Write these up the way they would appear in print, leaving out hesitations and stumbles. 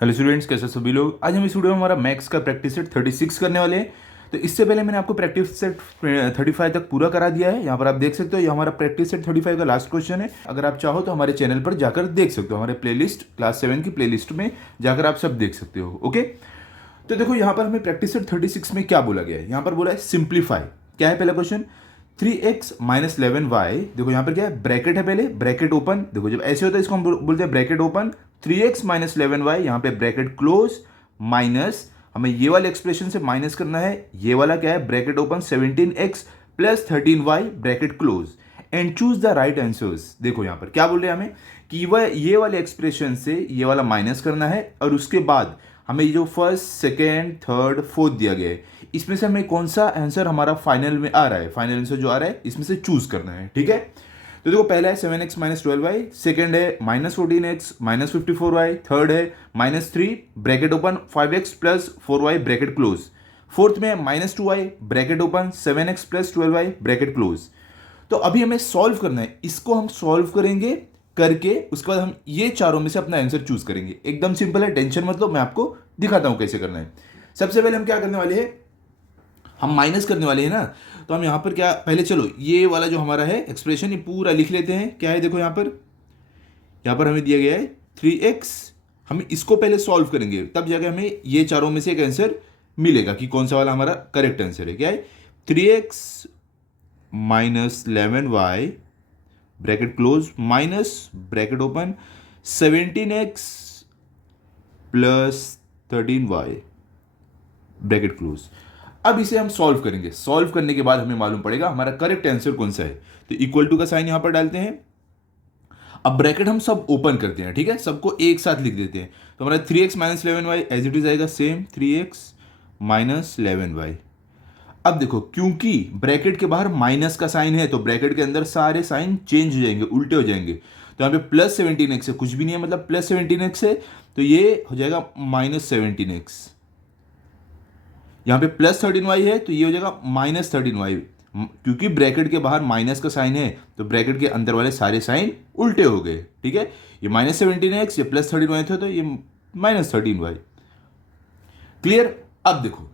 Hello students, कैसे सभी लोग। आज हम इस वीडियो में हमारा मैथ्स का प्रैक्टिस सेट 36 करने वाले हैं। तो इससे पहले मैंने आपको प्रैक्टिस सेट 35 तक पूरा करा दिया है। यहाँ पर आप देख सकते हो, ये हमारा प्रैक्टिस सेट 35 का लास्ट क्वेश्चन है। अगर आप चाहो तो हमारे चैनल पर जाकर देख सकते हो, हमारे प्लेलिस्ट क्लास 7 की प्लेलिस्ट में जाकर आप सब देख सकते हो। ओके, तो देखो यहाँ पर हमें प्रैक्टिस सेट 36 में क्या बोला गया है। यहाँ पर बोला है सिंप्लीफाई। क्या है पहला क्वेश्चन, 3x माइनस 11y। देखो यहाँ पर क्या है, ब्रैकेट है, पहले ब्रैकेट ओपन। देखो जब ऐसे होता है इसको हम बोलते हैं bracket open. 3x minus 11y, यहाँ पे ब्रैकेट क्लोज, माइनस हमें ये वाले एक्सप्रेशन से माइनस करना है। ये वाला क्या है, bracket open 17x plus 13y bracket close, and choose the right answers. देखो यहाँ पर क्या बोल रहे हैं हमें कि वह ये वाले एक्सप्रेशन से ये वाला माइनस करना है, और उसके बाद हमें जो फर्स्ट सेकेंड थर्ड फोर्थ दिया गया है, इसमें से हमें कौन सा आंसर हमारा फाइनल में आ रहा है, फाइनल आंसर जो आ रहा है इसमें से चूज करना है। ठीक है, तो देखो पहला है 7x माइनस 12y, सेकेंड है minus 14x minus 54y, third है minus 3 bracket open 5x plus 4y bracket close, fourth में है minus 2y bracket open 7x plus 12y bracket close. तो अभी हमें सॉल्व करना है, इसको हम सॉल्व करेंगे करके उसके बाद हम ये चारों में से अपना आंसर चूज करेंगे। एकदम सिंपल है, टेंशन मत लो, मैं आपको दिखाता हूं कैसे करना है। सबसे पहले हम क्या करने वाले हैं, हम माइनस करने वाले हैं ना। तो हम यहां पर क्या, पहले चलो ये वाला जो हमारा है एक्सप्रेशन, ये पूरा लिख लेते हैं। क्या है देखो यहां पर हमें दिया गया है 3x। हम इसको पहले सॉल्व करेंगे, तब जाकर हमें ये चारों में से एक आंसर मिलेगा कि कौन सा वाला हमारा करेक्ट आंसर है। क्या है, 3x minus 11y bracket close minus bracket open 17x plus 13y bracket close. अब इसे हम सॉल्व करेंगे, सॉल्व करने के बाद हमें मालूम पड़ेगा हमारा करेक्ट आंसर कौन सा है। तो इक्वल टू का साइन यहां पर डालते हैं। अब ब्रैकेट हम सब ओपन करते हैं, ठीक है, सबको एक साथ लिख देते हैं। तो हमारा 3x minus 11y as it is आएगा सेम 3x माइनस 11y। अब देखो क्योंकि ब्रैकेट के बाहर माइनस का साइन है, तो ब्रैकेट के अंदर सारे साइन चेंज हो जाएंगे, उल्टे हो जाएंगे। तो यहाँ पे प्लस 17x है, कुछ भी नहीं है, मतलब प्लस 17x है, तो ये हो जाएगा माइनस 17x। यहाँ पे प्लस 13y है, तो ये हो जाएगा माइनस 13y। क्योंकि ब्रैकेट के बाहर माइनस का साइन है, तो ब्रैकेट के अंदर वाले सारे साइन उल्टे हो गए। ठीक है, ये माइनस 17x, ये प्लस 13y था, तो ये माइनस 13y। क्लियर। अब देखो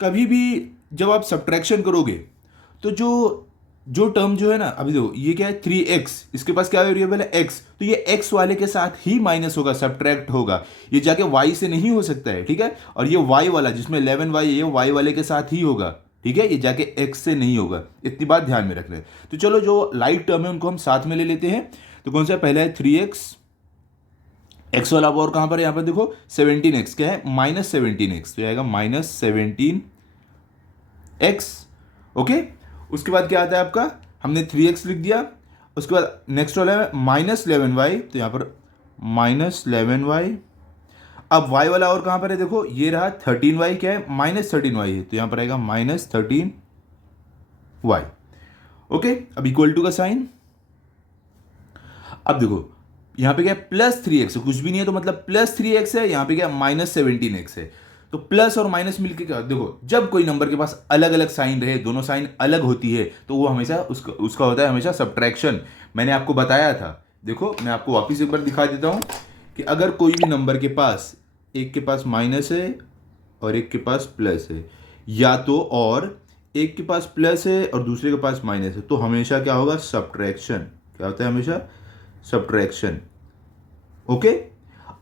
कभी भी जब आप सब्ट्रैक्शन करोगे तो जो टर्म जो है ना, अभी देखो ये क्या है 3x, इसके पास क्या वेरिएबल है x, तो ये x वाले के साथ ही माइनस होगा, सब्ट्रैक्ट होगा, ये जाके y से नहीं हो सकता है। ठीक है, और ये y वाला जिसमें 11y है, ये y वाले के साथ ही होगा। ठीक है, ये जाके x से नहीं होगा, इतनी बात ध्यान में रखना है। तो चलो जो लाइट टर्म है उनको हम साथ में ले लेते हैं। तो कौन सा पहला है 3x, x वाला और कहां पर है, यहां पर देखो 17x, क्या है माइनस 17x, तो आएगा माइनस 17x। ओके, उसके बाद क्या आता है आपका, हमने 3x लिख दिया। उसके बाद नेक्स्ट वाला है माइनस 11y, तो यहां पर माइनस 11y। अब y वाला और कहां पर है, देखो ये रहा 13y, क्या है माइनस 13y है, तो यहां पर आएगा माइनस 13y। ओके, अब इक्वल टू का साइन। अब देखो यहां पे क्या है प्लस 3x है, कुछ भी नहीं है, तो मतलब प्लस 3x है, यहां पे क्या माइनस 17x है। तो प्लस और माइनस मिलके क्या, देखो जब कोई नंबर के पास अलग अलग साइन रहे, दोनों साइन अलग होती है, तो वो हमेशा उसका होता है हमेशा सब्ट्रैक्शन। मैंने आपको बताया था, देखो मैं आपको वापस एक बार दिखा देता हूं कि अगर कोई भी नंबर के पास, एक के पास माइनस है और एक के पास प्लस है, या तो और एक के पास प्लस है और दूसरे के पास माइनस है, तो हमेशा क्या होगा, सब्ट्रैक्शन। क्या होता है हमेशा, सब्ट्रैक्शन। ओके,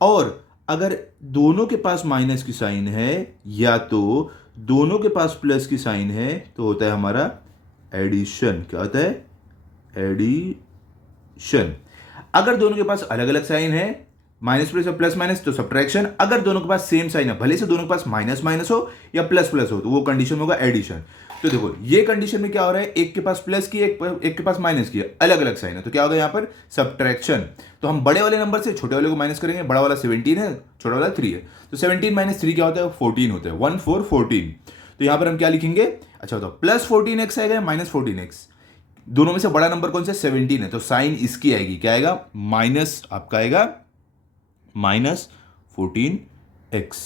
और अगर दोनों के पास माइनस की साइन है या तो दोनों के पास प्लस की साइन है, तो होता है हमारा एडिशन। क्या होता है, एडिशन। अगर दोनों के पास अलग अलग साइन है, माइनस प्लस और प्लस माइनस, तो सब्ट्रैक्शन। अगर दोनों के पास सेम साइन है, भले से दोनों के पास माइनस माइनस हो या प्लस प्लस हो, तो वो कंडीशन होगा एडिशन। तो देखो ये कंडीशन में क्या हो रहा है, एक के पास प्लस की, एक के पास माइनस की, अलग अलग साइन है, तो क्या होगा यहाँ पर सब्ट्रैक्शन। तो हम बड़े वाले नंबर से छोटे वाले को माइनस करेंगे। बड़ा वाला 17 है, छोटा वाला 3 है, तो 17 माइनस 3 क्या होता है, 14 होता है, 1 4 14। तो यहाँ पर हम क्या लिखेंगे, अच्छा बताओ, प्लस 14x आएगा माइनस 14x, दोनों में से बड़ा नंबर कौन सा 17 है, तो साइन इसकी आएगी, क्या आएगा माइनस, आपका आएगा माइनस 14x।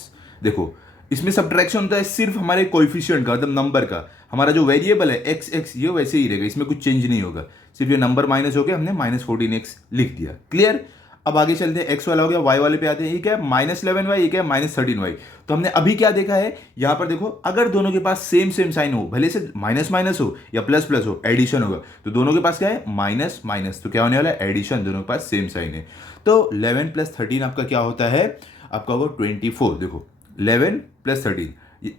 देखो इसमें सब्ट्रैक्शन होता है सिर्फ हमारे कोएफिशिएंट का, मतलब नंबर का। हमारा जो वेरिएबल है x ये वैसे ही रहेगा, इसमें कुछ चेंज नहीं होगा, सिर्फ ये नंबर माइनस हो गया, हमने माइनस 14x लिख दिया। क्लियर। अब आगे चलते हैं, एक्स वाला हो गया, वाई वाले पे आते हैं। ये क्या है, -11y, ये क्या है, -13y। तो हमने अभी क्या देखा है, यहां पर देखो अगर दोनों के पास सेम सेम साइन हो, भले से माइनस माइनस हो या प्लस प्लस हो, एडिशन होगा। तो दोनों के पास क्या है, माइनस माइनस, तो क्या होने वाला है, एडिशन, दोनों के पास सेम साइन है। तो 11 + 13 आपका क्या होता है, आपका होगा 24। देखो 11 + 13,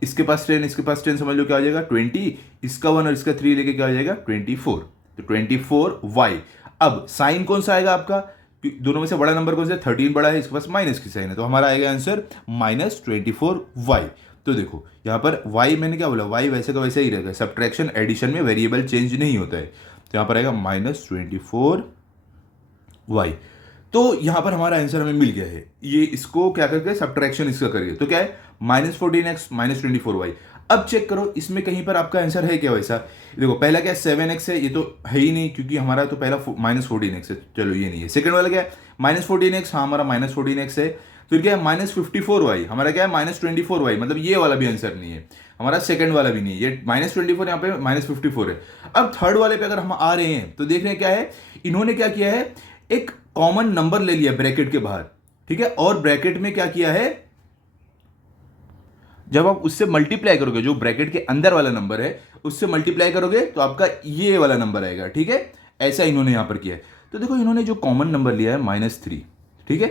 इसके पास 10, इसके पास 10, समझ लो क्या हो जाएगा 20, इसका 1 और इसका 3 लेके क्या हो जाएगा 24। तो 24y। अब साइन कौन सा आएगा आपका, दोनों में से बड़ा नंबर कौन सा है, 13 बड़ा है, इसके पास माइनस की साइन है, तो हमारा आएगा आंसर -24y। तो देखो यहाँ पर y मैंने क्या बोला, y वैसे का वैसे ही रहेगा, सब्ट्रैक्शन एडिशन में वेरिएबल चेंज नहीं होता है। तो यहाँ पर आएगा -24y। तो यहाँ पर हमारा आंसर हमें मिल गया है, ये इसको क्या करके सब्ट्रैक्शन इसका करिए, तो क्या है -14x -24y। अब चेक करो इसमें कहीं पर आपका आंसर है क्या वैसा। देखो पहला क्या है 7x है, ये तो है ही नहीं क्योंकि हमारा तो पहला -14x है, चलो ये नहीं है। सेकंड वाला क्या है -14x, हाँ हमारा -14x है। फिर क्या है -54y, हमारा क्या है -24y, मतलब ये वाला भी आंसर नहीं है हमारा, सेकंड वाला भी नहीं है, ये -24 यहाँ पे -54 है। अब थर्ड वाले पे अगर हम आ रहे हैं तो देख रहे हैं क्या है, इन्होंने क्या किया है, एक कॉमन नंबर ले लिया ब्रैकेट के बाहर, ठीक है, और ब्रैकेट में क्या किया है, जब आप उससे मल्टीप्लाई करोगे, जो ब्रैकेट के अंदर वाला नंबर है उससे मल्टीप्लाई करोगे तो आपका ये वाला नंबर आएगा, ठीक है, ऐसा इन्होंने यहां पर किया है। तो देखो इन्होंने जो कॉमन नंबर लिया है -3, ठीक है।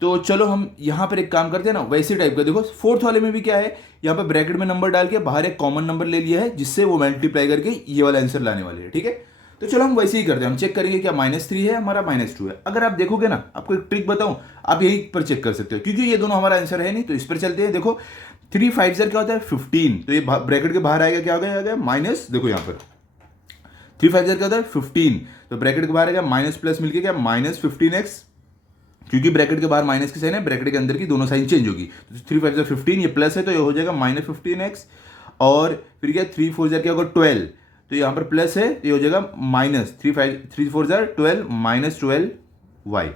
तो चलो हम यहां पर एक काम करते हैं ना, वैसे टाइप का। देखो फोर्थ वाले में भी क्या है, यहां पर ब्रैकेट में नंबर डाल के बाहर एक कॉमन नंबर ले लिया है, जिससे वो मल्टीप्लाई करके ये वाला आंसर लाने वाले हैं, ठीक है। तो चलो हम वैसे ही करते हैं, हम चेक करेंगे क्या -3 है हमारा -2 है। अगर आप देखोगे ना, आपको एक ट्रिक बताऊं, आप यही पर चेक कर सकते हो क्योंकि ये दोनों हमारा आंसर है नहीं, तो इस पर चलते हैं। देखो 3 5 क्या होता है 15, तो ये ब्रैकेट के बाहर आएगा, क्या आ गया माइनस, देखो यहाँ पर 3 5 क्या होता है 15, तो ब्रैकेट के बाहर आएगा माइनस प्लस मिलके क्या -15x, क्योंकि ब्रैकेट के बाहर माइनस की साइन है, ब्रैकेट के अंदर की दोनों साइन चेंज होगी। तो 3 5 15, ये प्लस है तो ये हो जाएगा -15x, और फिर क्या 3 4 क्या होगा 12, तो यहाँ पर प्लस है, ये हो जाएगा -3 4 12 -12y।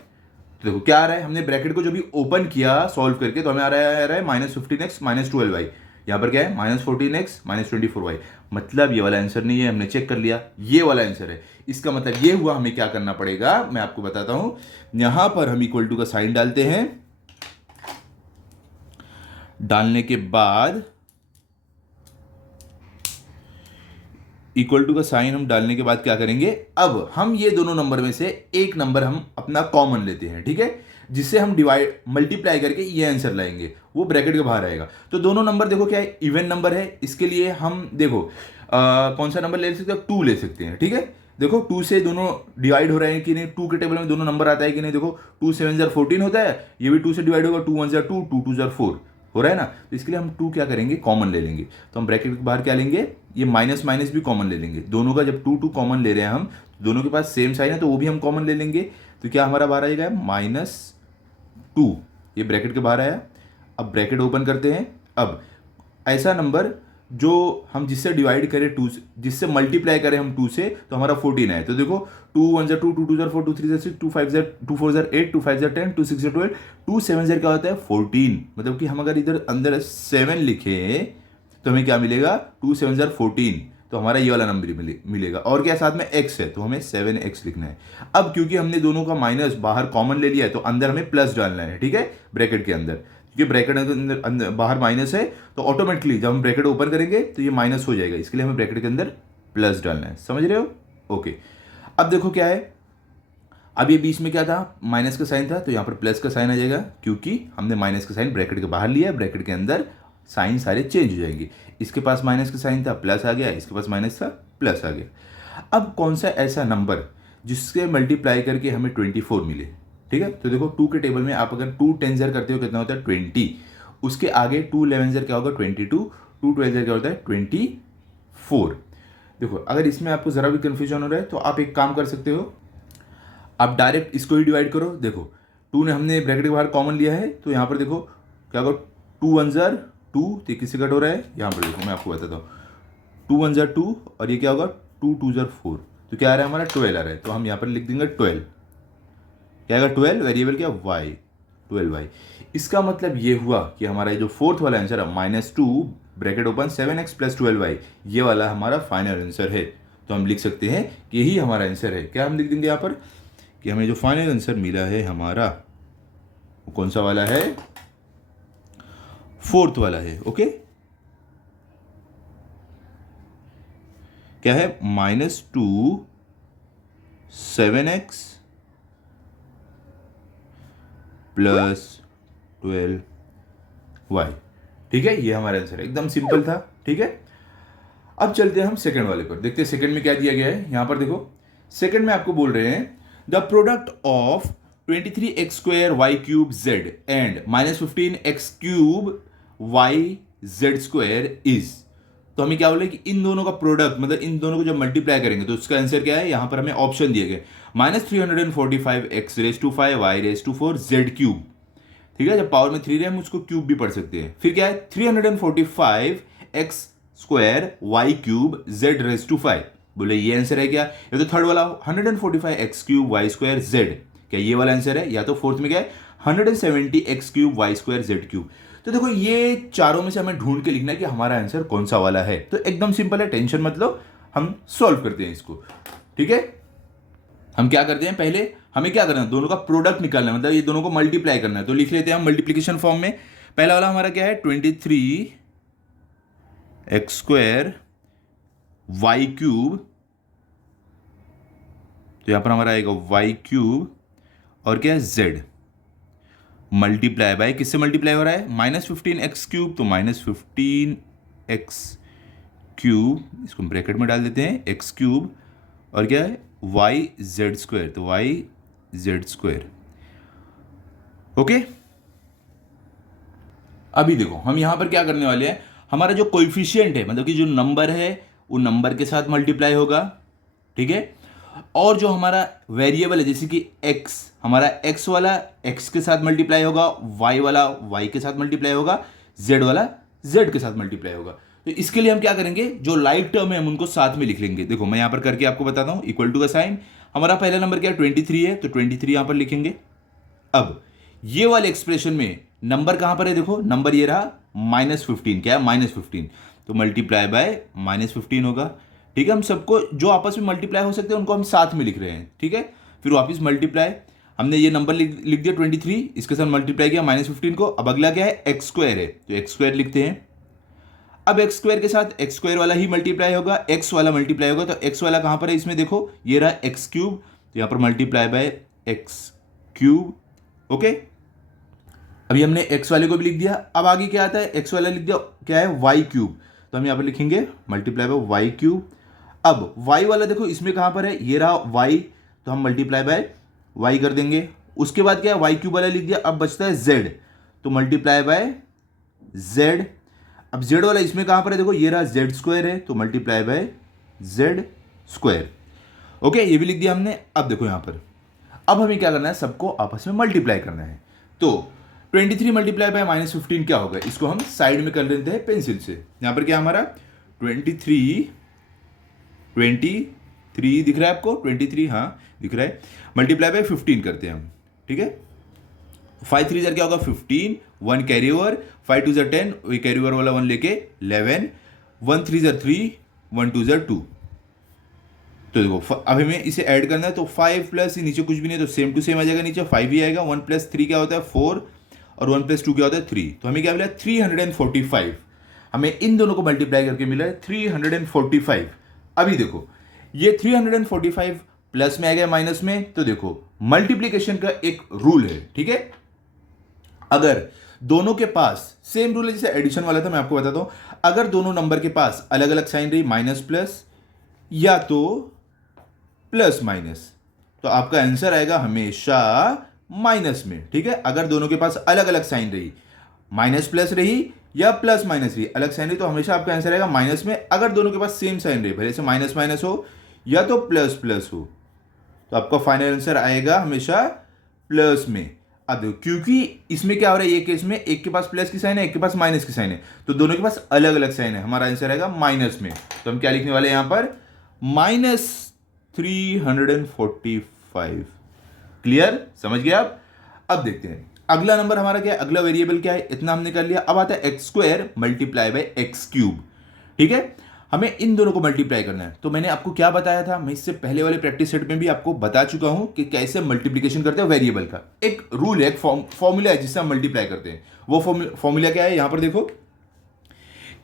तो देखो क्या आ रहा है, हमने ब्रैकेट को जो भी ओपन किया सॉल्व करके, तो हमें आ रहा है -15x -12y। यहाँ पर क्या है -14x -24y, मतलब ये वाला आंसर नहीं है, हमने चेक कर लिया ये वाला आंसर है। इसका मतलब ये हुआ, हमें क्या करना पड़ेगा मैं आपको बताता हूं। यहां पर हम इक्वल टू का साइन डालते हैं, डालने के बाद इक्वल टू का साइन हम डालने के बाद क्या करेंगे, अब हम ये दोनों नंबर में से एक नंबर हम अपना कॉमन लेते हैं, ठीक है, जिससे हम डिवाइड मल्टीप्लाई करके ये आंसर लाएंगे, वो ब्रैकेट के बाहर आएगा। तो दोनों नंबर देखो क्या है, इवन नंबर है, इसके लिए हम देखो कौन सा नंबर ले सकते हैं, 2 ले सकते हैं, ठीक है। देखो 2 से दोनों डिवाइड हो रहे हैं कि नहीं, 2 के टेबल में दोनों नंबर आता है कि नहीं, देखो 2 7 14 होता है, ये भी 2 से डिवाइड होगा, 2 1 2 2 2 4 हो रहा है ना। तो इसके लिए हम 2 क्या करेंगे, कॉमन ले लेंगे। तो हम ब्रैकेट के बाहर क्या लेंगे, ये माइनस माइनस भी कॉमन ले लेंगे, दोनों का जब 2 2 कॉमन ले रहे हैं हम, दोनों के पास सेम साइन है तो वो भी हम कॉमन ले लेंगे। तो क्या हमारा बाहर आएगा -2, ये ब्रैकेट के बाहर आया। अब ब्रैकेट ओपन करते हैं, अब ऐसा नंबर जो हम जिससे डिवाइड करें 2 से, जिससे मल्टीप्लाई करें हम 2 से, तो हमारा 14 है। तो देखो 2 1 2 2 2 4 2 3 6 2 5 2 4 8 2 5 10 2 6 12 2 7 क्या होता है 14, मतलब कि हम अगर इधर अंदर 7 लिखे तो हमें क्या मिलेगा 2 7 14, तो हमारा ये वाला नंबर मिलेगा। और क्या साथ में x है, तो हमें 7x लिखना है। अब क्योंकि हमने दोनों का माइनस बाहर कॉमन ले लिया है, तो अंदर हमें प्लस डालना है, ठीक है, ब्रैकेट के अंदर, क्योंकि ब्रैकेट के अंदर बाहर माइनस है, तो ऑटोमेटिकली जब हम ब्रैकेट ओपन करेंगे तो ये माइनस हो जाएगा, इसके लिए हमें ब्रैकेट के अंदर प्लस डालना है, समझ रहे हो। ओके, अब देखो क्या है, अब ये बीच में क्या था, माइनस का साइन था, तो यहाँ पर प्लस का साइन आ जाएगा, क्योंकि हमने माइनस का साइन ब्रैकेट के बाहर लिया है, ब्रैकेट के अंदर साइन सारे चेंज हो जाएंगे। इसके पास माइनस का साइन था, प्लस आ गया, इसके पास माइनस था, प्लस आ गया। अब कौन सा ऐसा नंबर जिसके मल्टीप्लाई करके हमें 24 मिले, ठीक है। तो देखो 2 के टेबल में आप अगर 2 10 करते हो कितना होता है 20, उसके आगे 2 11 क्या होगा 22, 2 12 क्या होता है 24। देखो अगर इसमें आपको जरा भी कंफ्यूजन हो रहा है तो आप एक काम कर सकते हो, आप डायरेक्ट इसको ही डिवाइड करो। देखो 2 ने हमने ब्रैकेट के बाहर कॉमन लिया है, तो यहाँ पर देखो क्या होगा 2 1 2, तो किससे कट हो रहा है, यहाँ पर देखो मैं आपको बताता हूँ, 2 1 2, और ये क्या होगा 2 2 4, तो क्या आ रहा है हमारा 12 आ रहा है, तो हम यहाँ पर लिख देंगे 12, क्या आएगा 12, वेरिएबल क्या y 12y। इसका मतलब ये हुआ कि हमारा ये जो फोर्थ वाला आंसर है -2 ब्रैकेट ओपन 7x + 12y, ये वाला हमारा फाइनल आंसर है। तो हम लिख सकते हैं कि यही हमारा आंसर है। क्या हम लिख देंगे यहाँ पर कि हमें जो फाइनल आंसर मिला है हमारा वो कौन सा वाला है, फोर्थ वाला है। ओके, क्या है, -2 7x + 12y। ठीक है, ये हमारा आंसर है, एकदम सिंपल था। ठीक है, अब चलते हैं हम सेकंड वाले पर, देखते हैं सेकंड में क्या दिया गया है। यहां पर देखो, सेकंड में आपको बोल रहे हैं the product of 23x² y³ z and -15x³ y² is. तो हमें क्या बोले कि इन दोनों का प्रोडक्ट, मतलब इन दोनों को जब मल्टीप्लाई करेंगे तो उसका आंसर क्या है। यहां पर हमें ऑप्शन दिए गए -345x⁵ y⁴ z³। ठीक है, जब पावर में 3 रहे हम उसको क्यूब भी पढ़ सकते हैं। फिर क्या है, 345x² y³ z⁵। बोले ये आंसर है क्या, या तो थर्ड वाला 145x³ y² z, क्या ये वाला आंसर है, या तो फोर्थ में क्या है 170x³ y² z³। तो देखो ये चारों में से हमें ढूंढ के लिखना है कि हमारा आंसर कौन सा वाला है। तो एकदम सिंपल है, टेंशन मत लो, हम सॉल्व करते हैं इसको। ठीक है, हम क्या करते हैं, पहले हमें क्या करना है, दोनों का प्रोडक्ट निकालना है, मतलब ये दोनों को मल्टीप्लाई करना है। तो लिख लेते हैं हम मल्टीप्लिकेशन फॉर्म में। पहला वाला हमारा क्या है, 23x² y³, तो यहां पर हमारा आएगा y³ और क्या है z, मल्टीप्लाई बाय, किससे मल्टीप्लाई हो रहा है, -15x³, तो -15x³, इसको ब्रैकेट में डाल देते हैं, x³ और क्या है yz², तो yz²। ओके, अभी देखो हम यहां पर क्या करने वाले हैं, हमारा जो कोएफिशिएंट है, मतलब कि जो नंबर है वो नंबर के साथ मल्टीप्लाई होगा। ठीक है, और जो हमारा वेरिएबल है जैसे कि x, हमारा x वाला x के साथ मल्टीप्लाई होगा, y वाला y के साथ मल्टीप्लाई होगा, z वाला z के साथ मल्टीप्लाई होगा। तो इसके लिए हम क्या करेंगे, जो लाइक टर्म है हम उनको साथ में लिख लेंगे। देखो मैं यहां पर करके आपको बताता हूं, इक्वल टू का साइन, हमारा पहला नंबर क्या है 23 है, तो 23 यहां पर लिखेंगे। अब ये वाले एक्सप्रेशन में नंबर कहां पर है, देखो नंबर ये रहा -15, क्या है -15, तो मल्टीप्लाई बाय -15 होगा। ठीक है, हम सबको जो आपस में मल्टीप्लाई हो सकते हैं उनको हम साथ में लिख रहे हैं। ठीक है, फिर वापस मल्टीप्लाई, हमने ये नंबर लिख दिया 23, इसके साथ मल्टीप्लाई किया -15 को। अब अगला क्या है, x² है, तो x² लिखते हैं। अब x² के साथ x² वाला ही मल्टीप्लाई होगा, x वाला मल्टीप्लाई होगा, तो x वाला कहां पर है, इसमें देखो ये रहा x³, तो यहां पर मल्टीप्लाई बाय x³। ओके, अभी हमने x वाले को भी लिख दिया। अब आगे क्या आता है, x वाला लिख दिया, क्या है y³, तो हम यहां पर लिखेंगे मल्टीप्लाई बाय y³। अब y वाला देखो इसमें कहां पर है, ये रहा y, तो हम मल्टीप्लाई बाय y कर देंगे। उसके बाद क्या है, y³ वाला लिख दिया। अब बचता है z, तो मल्टीप्लाई बाय z। अब z वाला इसमें कहां पर है, देखो ये रहा z² है, तो मल्टीप्लाई बाय z²। ओके, ये भी लिख दिया हमने। अब देखो यहां पर, अब हमें क्या करना है, सबको आपस में मल्टीप्लाई करना है। तो 23 मल्टीप्लाई बाय -15 क्या होगा, इसको हम साइड में कर लेते हैं पेंसिल से। यहां पर क्या हमारा 23 दिख रहा है आपको, 23, हाँ दिख रहा है, मल्टीप्लाई बाय 15 करते हैं हम। ठीक है, 5 3 क्या होगा 15, 1 कैरी ओवर, 5 2 10, वही कैरी ओवर वाला 1 लेके 11, 1 3 3, 1 2 2। तो देखो अब हमें इसे ऐड करना है, तो 5 प्लस नीचे कुछ भी नहीं है तो सेम टू सेम आ जाएगा, नीचे 5 ही आएगा। 1 + 3 क्या होता है 4, और 1 + 2 क्या होता है 3। तो हमें क्या मिला 345, हमें इन दोनों को मल्टीप्लाई करके मिला है 345। अभी देखो ये 345 प्लस में आ गया माइनस में, तो देखो मल्टीप्लीकेशन का एक रूल है। ठीक है, अगर दोनों के पास सेम रूल है जैसे एडिशन वाला था, मैं आपको बताता हूं, अगर दोनों नंबर के पास अलग अलग साइन रही, माइनस प्लस या तो प्लस माइनस, तो आपका आंसर आएगा हमेशा माइनस में। ठीक है, अगर दोनों के पास अलग अलग साइन रही, माइनस प्लस रही या प्लस माइनस रही, अलग साइन रही, तो हमेशा आपका आंसर आएगा माइनस में। अगर दोनों के पास सेम साइन रही, भले से माइनस माइनस हो या तो प्लस प्लस हो, तो आपका फाइनल आंसर आएगा हमेशा प्लस में। अब देखो क्योंकि इसमें क्या हो रहा है, ये केस में एक के पास प्लस की साइन है, एक के पास माइनस की साइन है, तो दोनों के पास अलग अलग साइन है, हमारा आंसर आएगा माइनस में। तो हम क्या लिखने वाले हैं यहां पर, -345। क्लियर, समझ गए आप। अब देखते हैं अगला नंबर हमारा क्या है, अगला वेरिएबल क्या है, इतना हमने कर लिया। अब आता है x² मल्टीप्लाई बाय x³। ठीक है, हमें इन दोनों को मल्टीप्लाई करना है। तो मैंने आपको क्या बताया था, मैं इससे पहले वाले प्रैक्टिस सेट में भी आपको बता चुका हूं कि कैसे मल्टीप्लिकेशन करते हैं वेरिएबल का। एक रूल है, एक फॉर्मूला है जिससे हम मल्टीप्लाई करते हैं। वो फॉर्मूला क्या है, यहां पर देखो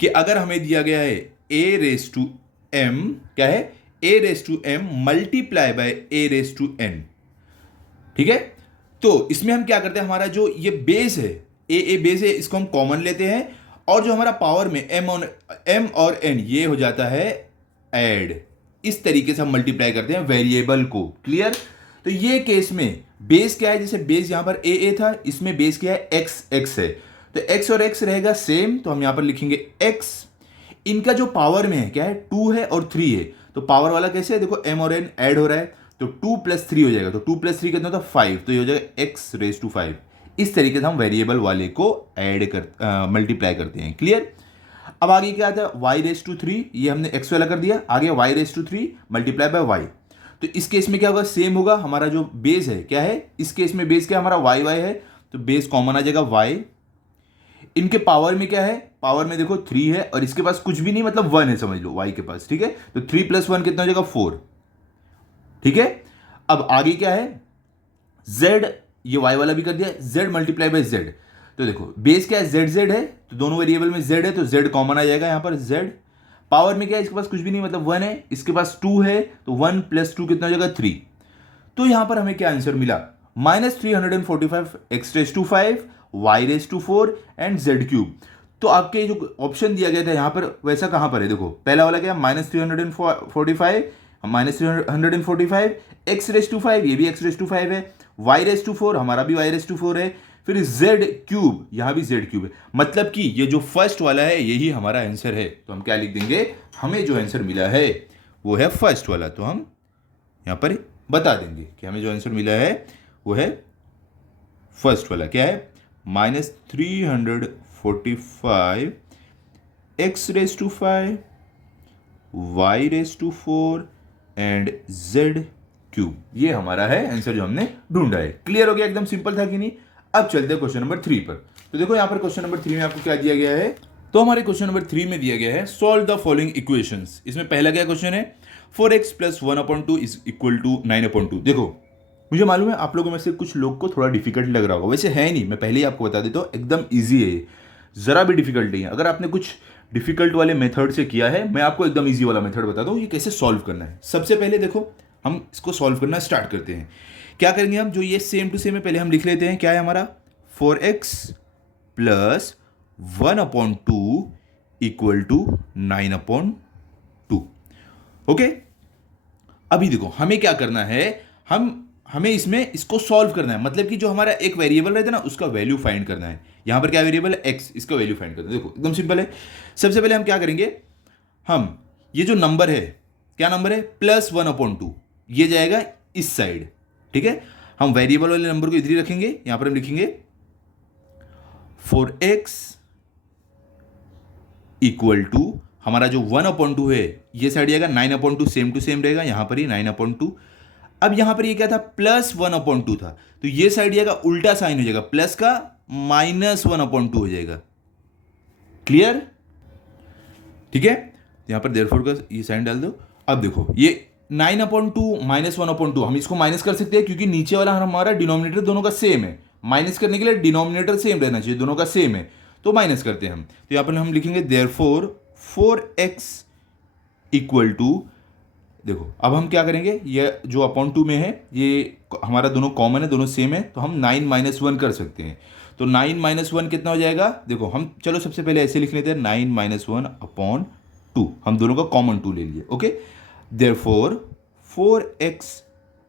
कि अगर हमें दिया गया है ए रेस टू एम, क्या है, a raise to m multiply by a raise to n, ठीक है। तो इसमें हम क्या करते हैं, हमारा जो ये बेस है, ए बेस है, इसको हम कॉमन लेते हैं और जो हमारा पावर में एम और एन ये हो जाता है ऐड। इस तरीके से हम मल्टीप्लाई करते हैं वेरिएबल को। क्लियर। तो ये केस में बेस क्या है, जैसे बेस यहां पर ए था, इसमें बेस क्या है, एक्स है। तो एक्स और एक्स रहेगा सेम, तो हम यहां पर लिखेंगे एक्स। इनका जो पावर में है क्या है, 2 है और 3 है। तो पावर वाला कैसे है, देखो एम और एन ऐड हो रहा है, तो 2 + 3 हो जाएगा। तो 2 + 3 कितना होता है, 5। तो ये हो जाएगा एक्स रेस टू 5। इस तरीके से हम वेरिएबल वाले को ऐड मल्टीप्लाई करते हैं। क्लियर। अब आगे क्या आता है, वाई रेस टू 3, ये हमने एक्स वाला कर दिया, आगे y raise to 3 multiply by y. तो इस केस में क्या होगा, सेम होगा। हमारा जो बेस है क्या है, इस केस में बेस क्या हमारा वाई है, तो बेस कॉमन आ जाएगा वाई। इनके पावर में क्या है, पावर में देखो 3 है और इसके पास कुछ भी नहीं, मतलब 1 है समझ लो वाई के पास, ठीक है। तो 3 + 1 कितना हो जाएगा, 4, ठीक है। अब आगे क्या है, z, ये y वाला भी कर दिया, z मल्टीप्लाई बाय z। तो देखो बेस क्या है, z है, तो दोनों वेरिएबल में z है, तो z कॉमन आ जाएगा यहां पर z। पावर में क्या है, इसके पास कुछ भी नहीं, मतलब 1 है, इसके पास 2 है, तो 1 + 2 कितना हो जाएगा, 3। तो यहां पर हमें क्या आंसर मिला, -345 x raise to 5 y raise to 4 and z3। तो आपके जो ऑप्शन दिया गया था यहां पर, वैसा कहां पर है, देखो पहला वाला क्या, -345 -345 x रेस टू 5, ये भी x रेस टू 5 है, y रेस टू 4, हमारा भी y रेस टू 4 है, फिर z3, यहां भी z3 है। मतलब कि ये जो फर्स्ट वाला है यही हमारा आंसर है। तो हम क्या लिख देंगे, हमें जो आंसर मिला है वो है फर्स्ट वाला। तो हम यहां पर बता देंगे कि हमें जो आंसर मिला है वो है फर्स्ट वाला। क्या है, -345 x raise to 5 y raise to 4 and z3, ये हमारा है आंसर जो हमने ढूंढा है। क्लियर हो गया, एकदम सिंपल था कि नहीं। अब चलते हैं क्वेश्चन नंबर 3 पर। तो देखो यहां पर क्वेश्चन नंबर 3 में आपको क्या दिया गया है, तो हमारे क्वेश्चन नंबर 3 में दिया गया है सॉल्व द फॉलोइंग इक्वेशंस। इसमें पहला क्या क्वेश्चन है, 4x + 1/2 = 9/2। देखो मुझे मालूम है आप लोगों में से कुछ लोग को थोड़ा डिफिकल्ट लग रहा होगा, वैसे है नहीं, मैं पहले ही आपको बता देता हूँ एकदम ईजी है, जरा भी डिफिकल्ट नहीं है। अगर आपने कुछ डिफिकल्ट वाले मेथड से किया है, मैं आपको एकदम ईजी वाला मेथड बताता हूँ ये कैसे सॉल्व करना है। सबसे पहले देखो हम इसको सॉल्व करना स्टार्ट करते हैं। क्या करेंगे हम, जो ये सेम टू सेम है पहले हम लिख लेते हैं। क्या है हमारा, 4x + 1/2 = 9/2। ओके। अभी देखो हमें क्या करना है, हमें इसमें इसको सॉल्व करना है, मतलब कि जो हमारा एक वेरिएबल रहता है ना उसका वैल्यू फाइंड करना है। यहां पर क्या वेरिएबल है, x, इसका वैल्यू फाइंड करना है। देखो एकदम सिंपल है। सबसे पहले हम क्या करेंगे, हम ये जो नंबर है, क्या नंबर है, +1/2, ये जाएगा इस साइड, ठीक है। हम वेरिएबल वाले नंबर को इधर ही रखेंगे, यहां पर हम लिखेंगे 4x = हमारा जो 1/2 है ये साइड जाएगा 9/2, सेम टू सेम रहेगा, यहां पर ही 9/2। अब यहां पर ये क्या था, +1/2 था, तो ये साइड जाएगा, उल्टा साइन हो जाएगा, प्लस का -1/2 हो जाएगा। क्लियर, ठीक है। यहां पर देयरफॉर का ये साइन डाल दो। अब देखो ये 9/2 -1/2, हम इसको माइनस कर सकते हैं क्योंकि नीचे वाला हमारा डिनोमिनेटर दोनों का सेम है। माइनस करने के लिए डिनोमिनेटर सेम रहना चाहिए, दोनों का सेम है, तो माइनस करते हैं हम। तो यहां पर हम लिखेंगे देयरफॉर 4x = देखो अब हम क्या करेंगे, ये जो /2 में है ये हमारा दोनों कॉमन है, दोनों सेम है, तो हम 9 - 1 कर सकते हैं। तो 9 - 1 कितना हो जाएगा, देखो हम चलो सबसे पहले ऐसे लिख लेते हैं, 9 - 1/2, हम दोनों का कॉमन 2 ले लिए। ओके, देयरफॉर 4x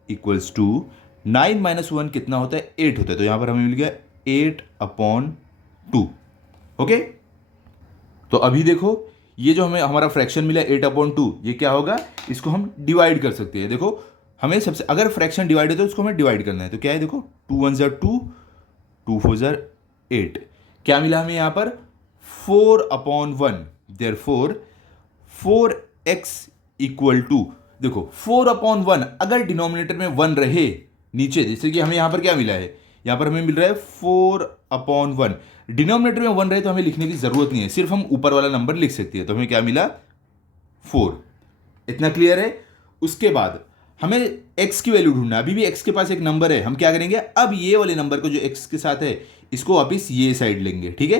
= 9 - 1 कितना होता है, 8 होता है। तो यहां पर हमें मिल गया 8/2। ओके, तो अभी देखो ये जो हमें हमारा फ्रैक्शन मिला 8/2, ये क्या होगा, इसको हम डिवाइड कर सकते हैं। देखो हमें सबसे, अगर फ्रैक्शन डिवाइड है तो उसको हमें डिवाइड करना है। तो क्या है, देखो 2 × 1 = 2, 2 × 4 = 8। क्या मिला हमें यहाँ पर, 4/1। देयरफॉर 4x = देखो 4/1, अगर डिनोमिनेटर में 1 रहे नीचे, जैसे कि हमें यहाँ पर क्या मिला है, यहाँ पर हमें मिल रहा है 4/1। डिनोमिनेटर में 1 रहे तो हमें लिखने की जरूरत नहीं है, सिर्फ हम ऊपर वाला नंबर लिख सकते हैं। तो हमें क्या मिला, 4। इतना क्लियर है। उसके बाद हमें x की वैल्यू ढूंढना है। अभी भी x के पास एक नंबर है, हम क्या करेंगे, अब ये वाले नंबर को जो x के साथ है इसको वापिस ये साइड लेंगे, ठीक है।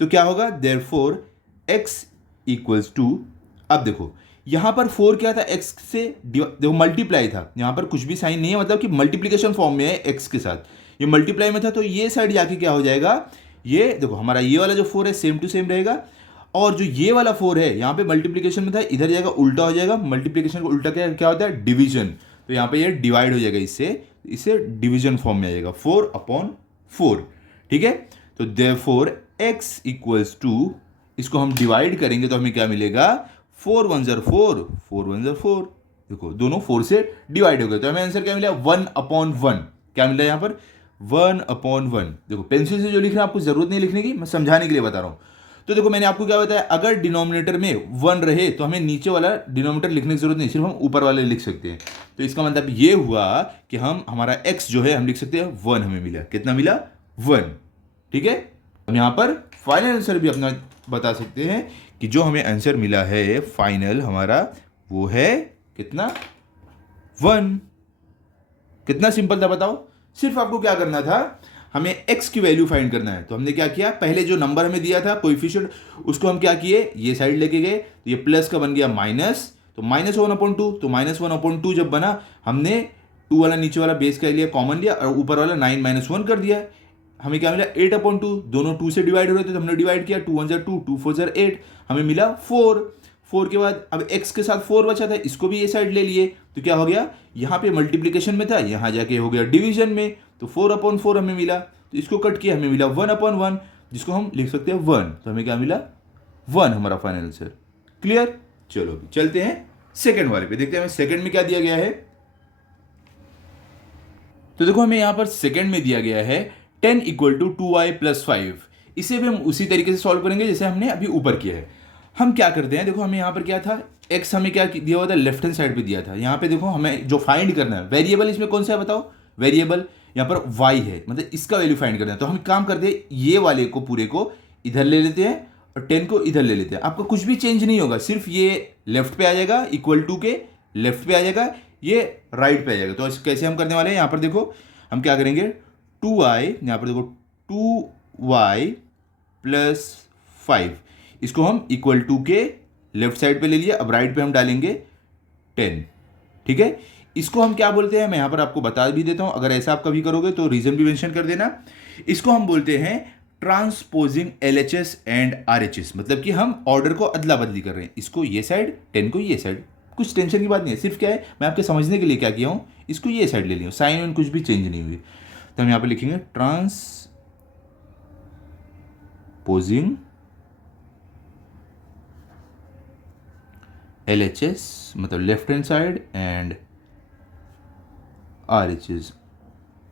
तो क्या होगा, देयरफॉर x इक्वल्स टू, अब देखो यहां पर 4 क्या था, x से देखो मल्टीप्लाई था, यहां पर कुछ भी साइन नहीं है, मतलब कि मल्टीप्लीकेशन फॉर्म में है x के साथ, ये मल्टीप्लाई में था, तो ये साइड जाके क्या हो जाएगा, ये देखो हमारा ये वाला जो 4 है सेम टू सेम रहेगा, और जो ये वाला 4 है यहाँ पे मल्टीप्लिकेशन में था, इधर जाएगा उल्टा हो जाएगा, मल्टीप्लिकेशन का उल्टा क्या क्या होता है, डिवीजन, तो यहाँ पे ये डिवाइड हो जाएगा, इससे डिवीजन फॉर्म में आ जाएगा 4/4, ठीक है। तो देयरफॉर x इक्वल्स टू, इसको हम डिवाइड करेंगे तो हमें क्या मिलेगा, 4 1 ज़र 4, 4 1 ज़र 4, देखो दोनों 4 से डिवाइड हो गए, तो हमें आंसर क्या मिला, 1/1, क्या मिला यहाँ पर 1/1। देखो पेंसिल से जो लिखना आपको जरूरत नहीं लिखने की, मैं समझाने के लिए बता रहा हूँ। तो देखो मैंने आपको क्या बताया, अगर डिनोमिनेटर में 1 रहे तो हमें नीचे वाला डिनोमिनेटर लिखने की जरूरत नहीं, सिर्फ हम ऊपर वाले लिख सकते हैं। तो इसका मतलब ये हुआ कि हम हमारा x जो है हम लिख सकते हैं 1, हमें मिला, कितना मिला, 1, ठीक है। हम यहाँ पर फाइनल आंसर भी अपना बता सकते हैं कि जो हमें आंसर मिला है फाइनल हमारा, वो है कितना, 1। कितना सिंपल था बताओ। सिर्फ आपको क्या करना था, हमें x की वैल्यू फाइंड करना है। तो हमने क्या किया, पहले जो नंबर हमें दिया था कोएफिशिएंट, उसको हम क्या किए, ये साइड लेके गए, तो ये प्लस का बन गया माइनस, तो -1/2, तो -1/2 जब बना, हमने 2 वाला नीचे वाला बेस का लिया, कॉमन लिया, और ऊपर वाला 9 - 1 कर दिया। हमें क्या मिला, 8/2, दोनों 2 से डिवाइड हो रहे थे तो हमने डिवाइड किया, 2 1 ज़र 2, 2 4 ज़र 8, हमें मिला 4। 4 के बाद अब x के साथ 4 बचा था, इसको भी ये साइड ले लिए, तो क्या हो गया, यहाँ पे मल्टीप्लिकेशन में था, यहाँ जाके हो गया डिवीजन में, तो 4/4 हमें मिला, तो इसको कट किया, हमें मिला 1/1, जिसको हम लिख सकते हैं 1, तो हमें क्या मिला, 1 हमारा फाइनल आंसर। क्लियर। चलो चलते हैं सेकंड वाले पे, देखते हैं हमें सेकंड में क्या दिया गया है। तो देखो हमें यहाँ पर सेकंड में दिया गया है 10 = 2y + 5। इसे भी हम उसी तरीके से सॉल्व करेंगे जैसे हमने अभी ऊपर किया है। हम क्या करते हैं, देखो हमें यहाँ पर क्या था, x हमें क्या दिया हुआ था, लेफ्ट हैंड साइड पे दिया था। यहाँ पे देखो हमें जो फाइंड करना है, वेरिएबल इसमें कौन सा है बताओ, वेरिएबल यहाँ पर y है, मतलब इसका वैल्यू फाइंड करना है। तो हम काम करते हैं, ये वाले को पूरे को इधर ले लेते हैं और 10 को इधर ले लेते हैं। आपका कुछ भी चेंज नहीं होगा, सिर्फ ये लेफ्ट पे आ जाएगा, इक्वल टू के लेफ्ट पे आ जाएगा, ये राइट पे आ जाएगा। तो कैसे हम करने वाले हैं, यहाँ पर देखो हम क्या करेंगे, 2y, यहाँ पर देखो 2y + 5, इसको हम इक्वल टू के लेफ्ट साइड पे ले लिया, अब राइट पे हम डालेंगे 10, ठीक है। इसको हम क्या बोलते हैं, मैं यहाँ पर आपको बता भी देता हूँ, अगर ऐसा आप कभी करोगे तो रीजन भी मेंशन कर देना। इसको हम बोलते हैं ट्रांसपोजिंग LHS एंड RHS, मतलब कि हम ऑर्डर को अदला बदली कर रहे हैं, इसको ये साइड, 10 को ये साइड। कुछ टेंशन की बात नहीं है, सिर्फ क्या है, मैं आपके समझने के लिए क्या किया हूँ, इसको ये साइड ले लिया, साइन कुछ भी चेंज नहीं हुई। तो हम यहाँ पे लिखेंगे ट्रांसपोजिंग LHS मतलब left hand side and RHS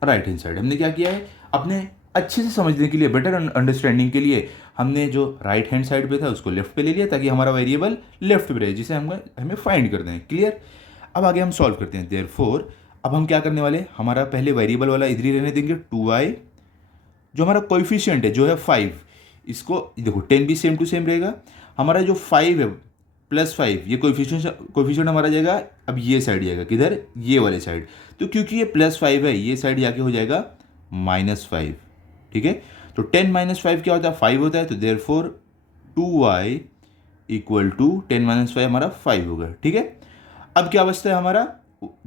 right hand side. हमने क्या किया है, अपने अच्छे से समझने के लिए, बेटर अंडरस्टैंडिंग के लिए, हमने जो राइट हैंड साइड पे था उसको लेफ्ट पे ले लिया, ताकि हमारा वेरिएबल लेफ्ट पे रहे, जिसे हमें फाइंड करना है। क्लियर। अब आगे हम सॉल्व करते हैं। देयरफॉर अब हम क्या करने वाले, हमारा पहले वेरिएबल वाला इधर ही रहने देंगे, 2y, जो हमारा कोएफिशिएंट है जो है 5, इसको देखो 10 भी सेम टू सेम रहेगा, हमारा जो 5 है +5, ये कोएफिशिएंट हमारा जाएगा, अब ये साइड जाएगा किधर, ये वाले साइड। तो क्योंकि ये +5 है, ये साइड जाके हो जाएगा -5, ठीक है। तो 10 - 5 क्या होता है, 5 होता है, तो देयरफॉर 2y = 10 - 5 हमारा 5 होगा, ठीक है। अब क्या बचता है हमारा,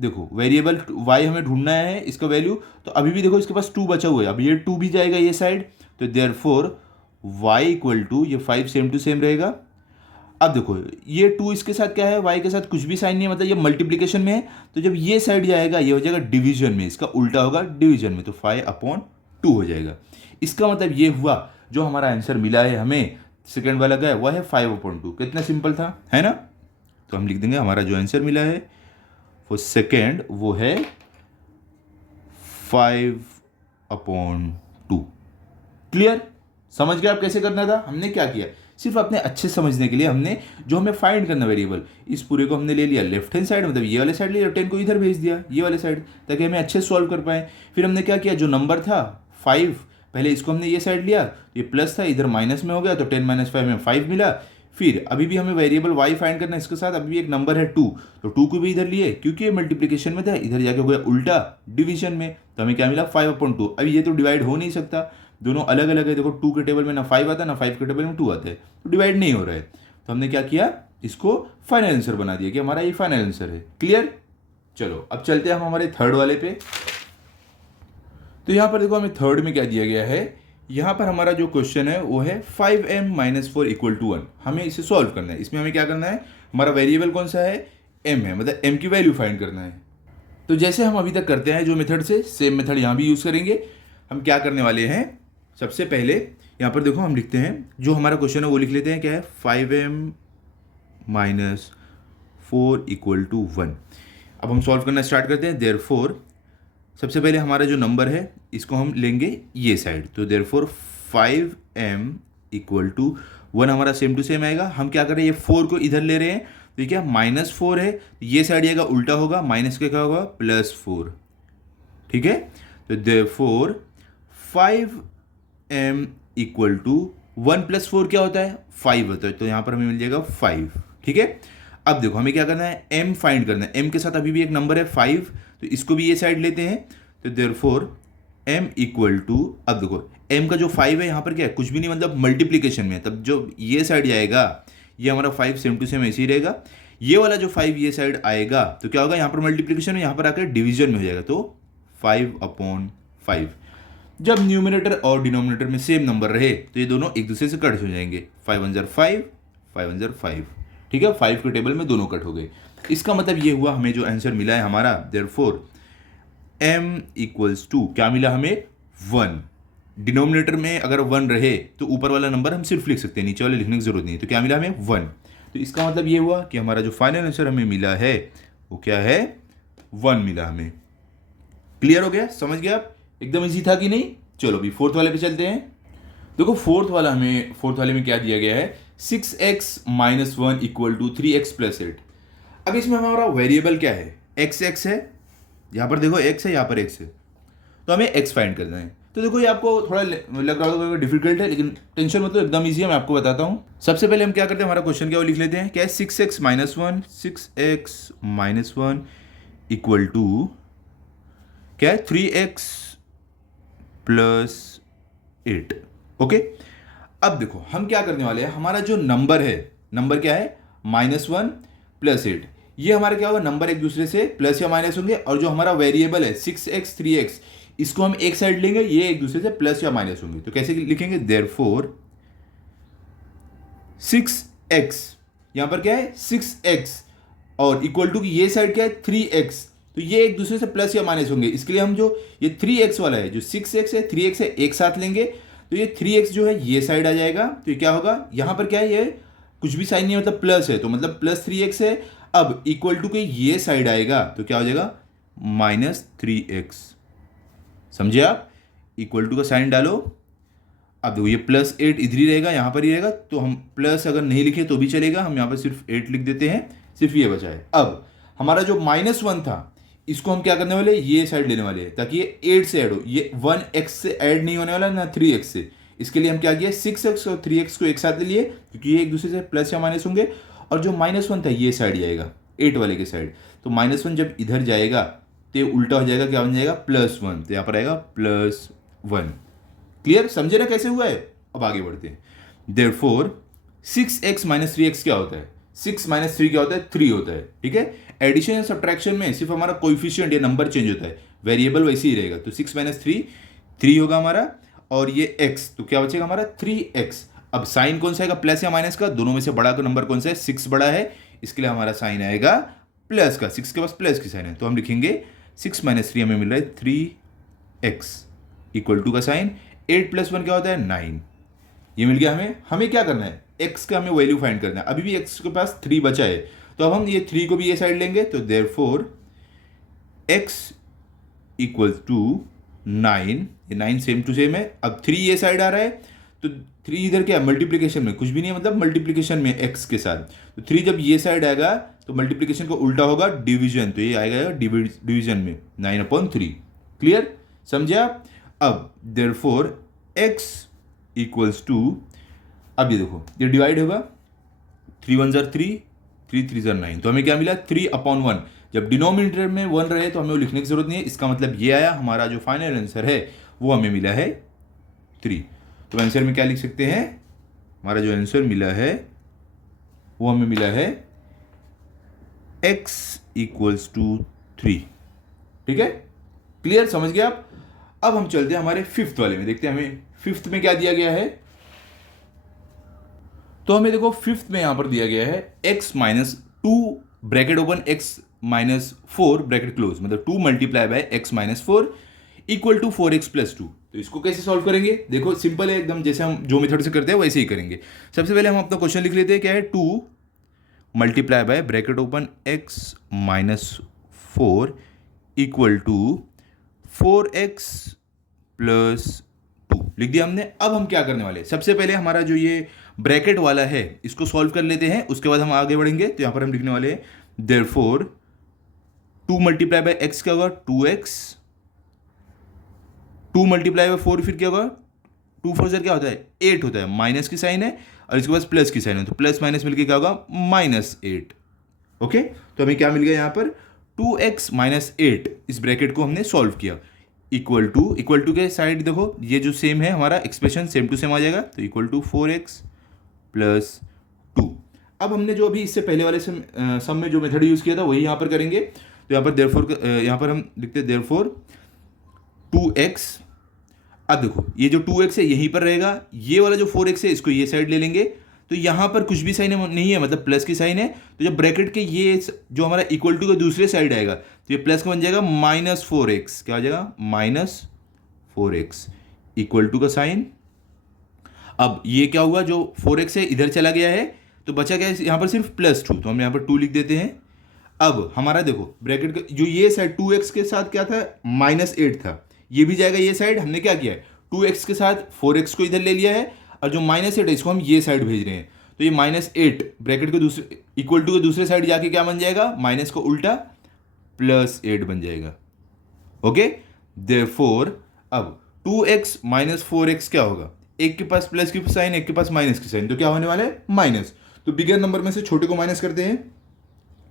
देखो वेरिएबल y हमें ढूंढना है, इसका वैल्यू, तो अभी भी देखो इसके पास 2 बचा हुआ है, अब ये 2 भी जाएगा ये साइड, तो देयरफॉर y = ये 5 सेम टू सेम रहेगा। अब देखो ये 2 इसके साथ क्या है, y के साथ कुछ भी साइन नहीं है, मतलब ये मल्टीप्लिकेशन में है, तो जब ये साइड जाएगा ये हो जाएगा डिवीजन में, इसका उल्टा होगा डिवीजन में, तो 5/2 हो जाएगा। इसका मतलब ये हुआ, जो हमारा आंसर मिला है हमें सेकंड वाला का है, वह है 5/2। कितना सिंपल था, है ना। तो हम लिख देंगे हमारा जो आंसर मिला है फॉर सेकेंड वो है 5/2। क्लियर। समझ गए आप कैसे करना था। हमने क्या किया, सिर्फ अपने अच्छे समझने के लिए हमने जो हमें फाइंड करना वेरिएबल, इस पूरे को हमने ले लिया लेफ्ट हैंड साइड, मतलब ये वाले साइड लिया, 10 को इधर भेज दिया ये वाले साइड, ताकि हमें अच्छे से सॉल्व कर पाए। फिर हमने क्या किया, जो नंबर था 5, पहले इसको हमने ये साइड लिया, ये प्लस था, इधर माइनस में हो गया, तो 10 - 5 में 5 मिला। फिर अभी भी हमें वेरिएबल y फाइंड करना है, इसके साथ अभी भी एक नंबर है 2, तो 2 को भी इधर लिए क्योंकि ये मल्टीप्लिकेशन में था, इधर जाके हो गया उल्टा डिवीजन में, तो हमें क्या मिला 5/2। अभी ये तो डिवाइड हो नहीं सकता, दोनों अलग अलग है। देखो 2 के टेबल में ना 5 आता ना 5 के टेबल में 2 आता है, तो डिवाइड नहीं हो रहा है। तो हमने क्या किया, इसको फाइनल आंसर बना दिया कि हमारा ये फाइनल आंसर है। क्लियर। चलो अब चलते हैं हम हमारे थर्ड वाले पे। तो यहाँ पर देखो हमें थर्ड में क्या दिया गया है, यहाँ पर हमारा जो क्वेश्चन है वो है 5m - 4 = 1। हमें इसे सॉल्व करना है। इसमें हमें क्या करना है, हमारा वेरिएबल कौन सा है, m है, मतलब m की वैल्यू फाइंड करना है। तो जैसे हम अभी तक करते हैं जो मेथड से, सेम मेथड यहाँ भी यूज़ करेंगे। हम क्या करने वाले हैं, सबसे पहले यहाँ पर देखो हम लिखते हैं, जो हमारा क्वेश्चन है वो लिख लेते हैं, क्या है 5m - 4 = 1। अब हम सॉल्व करना स्टार्ट करते हैं। देयरफॉर सबसे पहले हमारा जो नंबर है इसको हम लेंगे ये साइड, तो देयरफॉर 5m = 1 हमारा सेम टू सेम आएगा। हम क्या कर रहे हैं, ये 4 को इधर ले रहे हैं, तो ये क्या -4 है, तो ये साइड आएगा उल्टा होगा, माइनस का क्या होगा +4। ठीक है, तो देयरफॉर 5m = 1 + 4 क्या होता है, 5 होता है, तो यहाँ पर हमें मिल जाएगा 5। ठीक है, अब देखो हमें क्या करना है, m फाइंड करना है। m के साथ अभी भी एक नंबर है 5, तो इसको भी ये साइड लेते हैं, तो देयरफॉर m = अब देखो m का जो 5 है यहाँ पर क्या है, कुछ भी नहीं, मतलब मल्टीप्लिकेशन में, तब जो ये साइड जाएगा ये हमारा 5 सेम टू सेम ऐसे ही रहेगा। ये वाला जो 5 ये साइड आएगा तो क्या होगा, यहाँ पर मल्टीप्लिकेशन में, यहाँ पर आकर डिवीजन में हो जाएगा, तो 5/5। जब न्यूमरेटर और डिनोमिनेटर में सेम नंबर रहे तो ये दोनों एक दूसरे से कट हो जाएंगे, 5 1 जार 5, 5 1 जार 5। ठीक है, 5 के टेबल में दोनों कट हो गए। इसका मतलब ये हुआ, हमें जो आंसर मिला है हमारा, देयरफॉर m = क्या मिला हमें, 1। डिनोमिनेटर में अगर 1 रहे तो ऊपर वाला नंबर हम सिर्फ लिख सकते हैं, नीचे वाले लिखने की जरूरत नहीं, तो क्या मिला हमें 1। तो इसका मतलब ये हुआ कि हमारा जो फाइनल आंसर हमें मिला है वो क्या है, 1 मिला हमें। क्लियर हो गया, समझ गया आप, एकदम इजी था कि नहीं। चलो अभी फोर्थ वाले पे चलते हैं। देखो फोर्थ वाले में क्या दिया गया है, 6x - 1 = 3x + 8। अब इसमें हमारा वेरिएबल क्या है, x है, यहाँ पर देखो x है, यहाँ पर x है, तो हमें x फाइंड करना है। तो देखो ये आपको थोड़ा लग रहा होगा डिफिकल्ट है, लेकिन टेंशन मतलब एकदम ईजी है, मैं आपको बताता हूँ। सबसे पहले हम क्या करते हैं, हमारा क्वेश्चन क्या वो लिख लेते हैं, क्या है 6x - 1 = क्या है 3x + 8। ओके, अब देखो हम क्या करने वाले हैं, हमारा जो नंबर है, नंबर क्या है -1 + 8, ये हमारा क्या होगा, नंबर एक दूसरे से प्लस या माइनस होंगे, और जो हमारा वेरिएबल है 6x 3x, इसको हम एक साइड लेंगे, ये एक दूसरे से प्लस या माइनस होंगे। तो कैसे लिखेंगे, देयरफॉर 6x, यहां पर क्या है 6x, और इक्वल टू की ये साइड क्या है 3x, तो ये एक दूसरे से प्लस या माइनस होंगे। इसके लिए हम जो ये 3x वाला है, जो 6x है 3x है, एक साथ लेंगे, तो ये 3x जो है ये साइड आ जाएगा, तो ये क्या होगा, यहां पर क्या है, ये कुछ भी साइन नहीं है, मतलब प्लस है, तो मतलब +3x है। अब इक्वल टू के ये साइड आएगा तो क्या हो जाएगा -3x। समझे आप, इक्वल टू का साइन डालो। अब देखो ये +8 इधर ही रहेगा, यहाँ पर ही रहेगा, तो हम प्लस अगर नहीं लिखे तो भी चलेगा, हम यहाँ पर सिर्फ 8 लिख देते हैं, सिर्फ ये बचा है। अब हमारा जो -1 था इसको हम क्या करने वाले, ये साइड लेने वाले हैं, ताकि ये 8 से ऐड हो, ये 1x से ऐड नहीं होने वाला ना 3x से। इसके लिए हम क्या किया, 6x और 3x को एक साथ ले लिए, क्योंकि ये एक दूसरे से प्लस या माइनस होंगे, और जो -1 था ये साइड जाएगा 8 वाले के साइड, तो -1 जब इधर जाएगा तो ये उल्टा हो जाएगा, क्या बन जाएगा +1, तो यहाँ पर आएगा +1। क्लियर, समझे ना कैसे हुआ है। अब आगे बढ़ते हैं। देयरफॉर 6x - 3x क्या होता है, 6 - 3 क्या होता है, 3 होता है। ठीक है, एडिशन या सब्ट्रैक्शन में सिर्फ हमारा कोएफिशिएंट या नंबर चेंज होता है, वेरिएबल वैसे ही रहेगा, तो 6 - 3 3 होगा हमारा, और ये x, तो क्या बचेगा हमारा 3x। अब साइन कौन सा आएगा, प्लस या माइनस का, दोनों में से बड़ा का नंबर कौन सा है, 6 बड़ा है, इसके लिए हमारा साइन आएगा प्लस का, 6 के पास प्लस की साइन है, तो हम लिखेंगे 6 - 3 हमें मिल रहा है 3x इक्वल टू का साइन, 8 + 1 क्या होता है 9। ये मिल गया हमें। हमें क्या करना है, x का हमें वैल्यू फाइंड करना है। अभी भी x के पास 3 बचा है, तो अब हम ये 3 को भी ये साइड लेंगे, तो देयरफॉर x = 9, ये 9 सेम टू सेम है। अब 3 ये साइड आ रहा है, तो 3 इधर क्या है, मल्टीप्लिकेशन में, कुछ भी नहीं है, मतलब मल्टीप्लिकेशन में x के साथ, तो 3 जब ये साइड आएगा तो मल्टीप्लिकेशन को उल्टा होगा डिवीजन, तो ये आएगा डिवीजन में 9/3। क्लियर, समझे आप। अब देयरफॉर x = अब ये देखो ये डिवाइड होगा, 3 1 जार 3, 3 3 जार 9, तो हमें क्या मिला 3/1। जब डिनोमिनेटर में 1 रहे तो हमें वो लिखने की जरूरत नहीं है, इसका मतलब ये आया हमारा जो फाइनल आंसर है वो हमें मिला है 3। तो आंसर में क्या लिख सकते हैं, हमारा जो आंसर मिला है वो हमें मिला है x = 3। ठीक है, क्लियर, समझ गए आप। अब हम चलते हैं हमारे फिफ्थ वाले में, देखते हैं हमें फिफ्थ में क्या दिया गया है। तो हमें देखो फिफ्थ में यहां पर दिया गया है x-2 bracket open x-4 bracket close, मतलब 2 multiply bye x-4 equal to 4x + 2। तो इसको कैसे सॉल्व करेंगे, देखो सिंपल है एकदम, जैसे हम जो मेथड से करते हैं वैसे ही करेंगे। सबसे पहले हम अपना क्वेश्चन लिख लेते हैं, क्या है 2 multiply by bracket open x-4 equal to 4x + 2 लिख दिया हमने। अब हम क्या करने वाले हैं, सबसे पहले हमारा जो ये ब्रैकेट वाला है इसको सॉल्व कर लेते हैं, उसके बाद हम आगे बढ़ेंगे। तो यहां पर हम लिखने वाले हैं देयरफॉर 2 मल्टीप्लाई बाय x क्या होगा 2x, 2 मल्टीप्लाई बाय 4 फिर क्या होगा 2 4 क्या होता है 8 होता है, माइनस की साइन है और इसके पास प्लस की साइन है, तो प्लस माइनस मिलकर क्या होगा -8। ओके, तो हमें क्या मिल गया यहाँ पर 2x - 8, इस ब्रैकेट को हमने सॉल्व किया। इक्वल टू के साइड देखो ये जो सेम है हमारा एक्सप्रेशन सेम टू सेम आ जाएगा, तो इक्वल टू 4x + 2। अब हमने जो अभी इससे पहले वाले सम में जो मेथड यूज किया था वही यहाँ पर करेंगे। तो यहाँ पर देयरफॉर, यहाँ पर हम लिखते हैं देयरफॉर 2x। अब देखो ये जो 2x है यहीं पर रहेगा, ये वाला जो 4x है इसको ये साइड ले लेंगे, तो यहाँ पर कुछ भी साइन नहीं है, मतलब प्लस की साइन है। तो जब ब्रैकेट के ये जो हमारा इक्वल टू के दूसरे साइड आएगा तो ये प्लस का बन जाएगा -4x, क्या हो जाएगा -4x इक्वल टू का साइन। अब ये क्या हुआ, जो 4x है इधर चला गया है तो बचा क्या है यहाँ पर सिर्फ +2, तो हम यहाँ पर 2 लिख देते हैं। अब हमारा देखो ब्रैकेट का जो ये साइड 2x के साथ क्या था -8 था, ये भी जाएगा ये साइड। हमने क्या किया है 2x के साथ 4x को इधर ले लिया है और जो -8 है इसको हम ये साइड भेज रहे हैं, तो ये -8 ब्रैकेट के दूसरे इक्वल टू के दूसरे साइड जाके क्या बन जाएगा, माइनस को उल्टा +8 बन जाएगा। ओके, देयरफॉर अब 2x - 4x क्या होगा, एक के पास प्लस की साइन एक के पास माइनस की साइन, तो क्या होने वाला है माइनस। तो बिगर नंबर में से छोटे को माइनस करते हैं,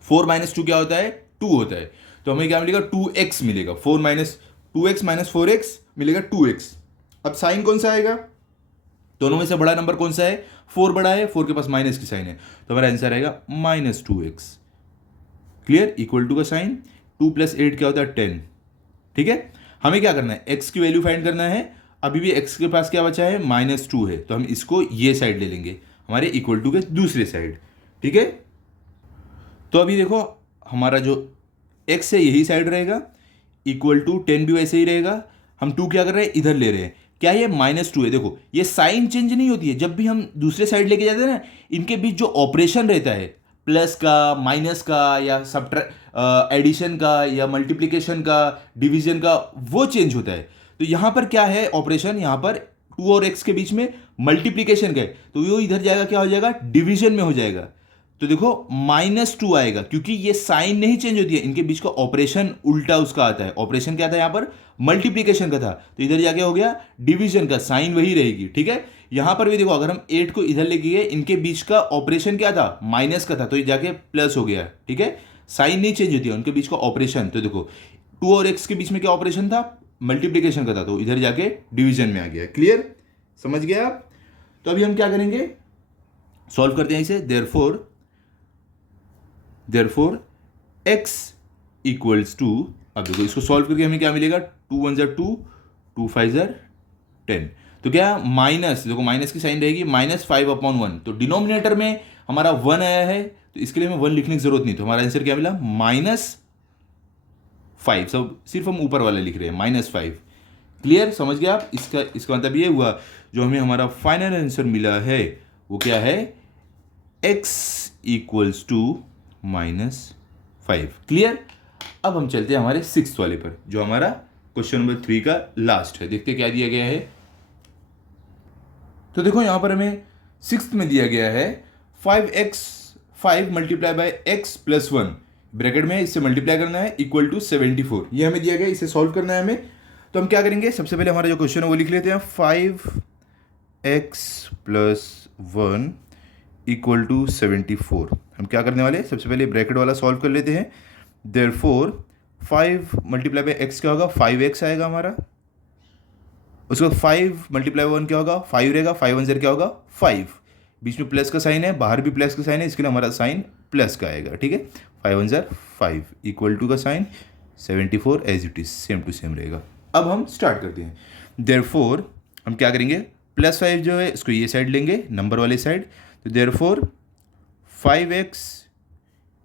4 - 2 क्या होता है 2 होता है, तो हमें क्या मिलेगा 2x मिलेगा, 2x - 4x मिलेगा 2x। अब साइन कौन सा आएगा, दोनों में से बड़ा नंबर कौन सा है, 4 बड़ा है, 4 के पास माइनस की साइन है, तो हमारा आंसर आएगा -2x। क्लियर, इक्वल टू का साइन 2 + 8 क्या होता है 10। ठीक है, हमें क्या करना है x की वैल्यू फाइंड करना है। अभी भी x के पास क्या बचा है -2 है, तो हम इसको ये साइड ले लेंगे हमारे इक्वल टू के दूसरे साइड। ठीक है, तो अभी देखो हमारा जो x है यही साइड रहेगा, इक्वल टू 10 भी वैसे ही रहेगा। हम 2 क्या कर रहे हैं इधर ले रहे हैं, क्या ये -2 है, देखो ये साइन चेंज नहीं होती है, जब भी हम दूसरे साइड लेके जाते हैं ना इनके बीच जो ऑपरेशन रहता है प्लस का माइनस का या एडिशन का या मल्टीप्लिकेशन का डिवीजन का वो चेंज होता है। तो यहाँ पर क्या है ऑपरेशन, यहाँ पर 2 और x के बीच में मल्टीप्लिकेशन का है, तो वो इधर जाएगा क्या हो जाएगा डिवीजन में हो जाएगा। तो देखो -2 आएगा क्योंकि ये साइन नहीं चेंज होती है, इनके बीच का ऑपरेशन उल्टा उसका आता है। ऑपरेशन क्या था यहाँ पर मल्टीप्लिकेशन का था, तो इधर जाके हो गया डिवीजन का, साइन वही रहेगी। ठीक है, यहां पर भी देखो अगर हम 8 को इधर लेके गए इनके बीच का ऑपरेशन क्या था माइनस का था, तो ये जाके प्लस हो गया। ठीक है, साइन नहीं चेंज होती है, उनके बीच का ऑपरेशन। तो देखो 2 और x के बीच में क्या ऑपरेशन था मल्टीप्लिकेशन का था, तो इधर जाके डिवीजन में आ गया। क्लियर, समझ गए आप। तो अभी हम क्या करेंगे सॉल्व करते हैं इसे। देयरफॉर x इक्वल्स टू, अब देखो इसको सॉल्व करके हमें क्या मिलेगा 2 1 = 2, 2 5 = 10, तो क्या माइनस, देखो माइनस की साइन रहेगी -5/1, तो डिनोमिनेटर में हमारा 1 आया है तो इसके लिए हमें 1 लिखने की जरूरत नहीं, तो हमारा आंसर क्या मिला -5। सब सिर्फ हम ऊपर वाला लिख रहे हैं -5। क्लियर, समझ गए आप। इसका मतलब ये हुआ जो हमें हमारा फाइनल आंसर मिला है वो क्या है x इक्वल्स टू -5। क्लियर, अब हम चलते हैं हमारे 6th वाले पर जो हमारा क्वेश्चन नंबर 3 का लास्ट है। देखते क्या दिया गया है। तो देखो यहां पर हमें 6th में दिया गया है 5 × x + 1 ब्रैकेट में इससे मल्टीप्लाई करना है इक्वल टू 74, ये हमें दिया गया, इसे सॉल्व करना है हमें। तो हम क्या करेंगे, सबसे पहले हमारा जो क्वेश्चन है वो लिख लेते हैं 5x + 1 इक्वल टू 74। हम क्या करने वाले हैं, सबसे पहले ब्रैकेट वाला सॉल्व कर लेते हैं। देयरफॉर 5 मल्टीप्लाई बाई एक्स क्या होगा, 5x आएगा हमारा। उसके बाद 5 मल्टीप्लाई 1 क्या होगा, 5 रहेगा। 5 1 क्या होगा, 5। बीच में प्लस का साइन है, बाहर भी प्लस का साइन है, इसके लिए हमारा साइन प्लस का आएगा। ठीक है, 5 1 5 इक्वल टू का sign 74 as it is, same to same रहेगा। अब हम स्टार्ट करते हैं। देयरफॉर हम क्या करेंगे, +5 जो है इसको ये साइड लेंगे, नंबर वाले साइड। तो therefore 5x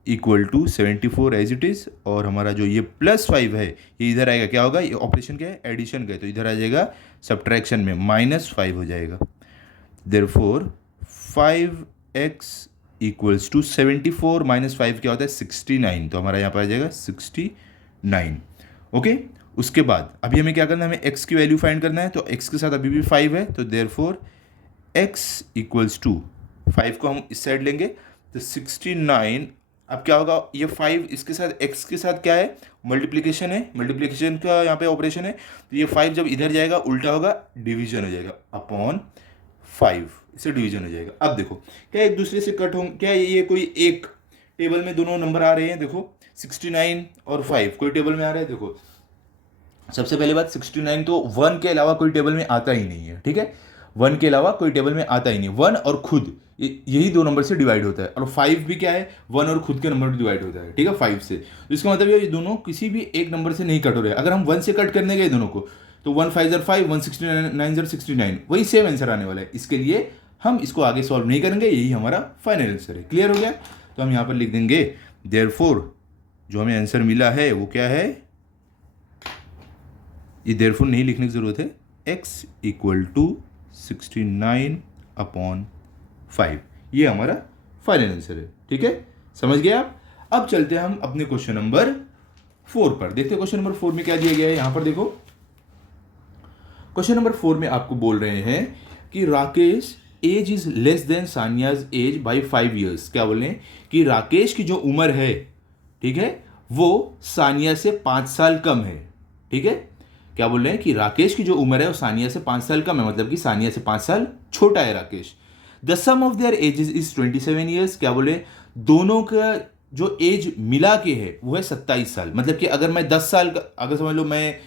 equal to 74 as it is, और हमारा जो ये +5 है ये इधर आएगा, क्या होगा, ये ऑपरेशन क्या है, एडिशन का है, तो इधर आ जाएगा सब्ट्रैक्शन में, -5 हो जाएगा। देयरफॉर 5x इक्वल्स टू 74 -5 क्या होता है, 69, तो हमारा यहाँ पर आ जाएगा 69। ओके, उसके बाद अभी हमें क्या करना है, हमें x की वैल्यू फाइंड करना है। तो x के साथ अभी भी 5 है, तो देयरफॉर x इक्वल्स टू 5 को हम इस साइड लेंगे, तो 69। अब क्या होगा, ये 5 इसके साथ x के साथ क्या है, मल्टीप्लिकेशन है, मल्टीप्लिकेशन का यहाँ पे ऑपरेशन है। तो ये 5 जब इधर जाएगा उल्टा होगा, डिवीजन हो जाएगा, अपॉन 5 इससे डिवीजन हो जाएगा। अब देखो क्या एक दूसरे से कट होंगे, क्या ये कोई एक टेबल में दोनों नंबर आ रहे हैं, देखो 69 और 5 कोई टेबल में आ रहा है। देखो सबसे पहली बात, 69 तो 1 के अलावा कोई टेबल में आता ही नहीं है। ठीक है, 1 के अलावा कोई टेबल में आता ही नहीं, 1 और खुद यही दो नंबर से डिवाइड होता है। और 5 भी क्या है, 1 और खुद के नंबर में डिवाइड होता है। ठीक है, 5 से, तो इसका मतलब ये दोनों किसी भी एक नंबर से नहीं कट हो रहे। अगर हम 1 से कट करने गए दोनों को, तो 1 5 5, 1 69 69, वही सेम आंसर आने वाला है। इसके लिए हम इसको आगे सॉल्व नहीं करेंगे, यही हमारा फाइनल आंसर है। क्लियर हो गया, तो हम यहाँ पर लिख देंगे देयरफॉर जो हमें आंसर मिला है वो क्या है, ये देयरफॉर नहीं लिखने की ज़रूरत है, x इक्वल टू 69/5, ये हमारा फाइनल आंसर है। ठीक है, समझ गए आप। अब चलते हैं हम अपने क्वेश्चन नंबर 4 पर, देखते हैं क्वेश्चन नंबर 4 में क्या दिया गया है। यहाँ पर देखो क्वेश्चन नंबर 4 में आपको बोल रहे हैं कि Rakesh age is less than Saniya's age by 5 years. क्या बोल रहे हैं कि राकेश की जो उम्र है, ठीक है, वो सानिया से 5 साल कम है। ठीक है, क्या बोल रहे हैं कि राकेश की जो उम्र है वो सानिया से 5 साल कम है, मतलब कि सानिया से 5 साल छोटा है Rakesh. The sum of their ages is 27 years. क्या बोले, दोनों का जो एज मिला के है वो है 27 साल। मतलब कि अगर मैं 10 साल का, अगर समझ लो मैं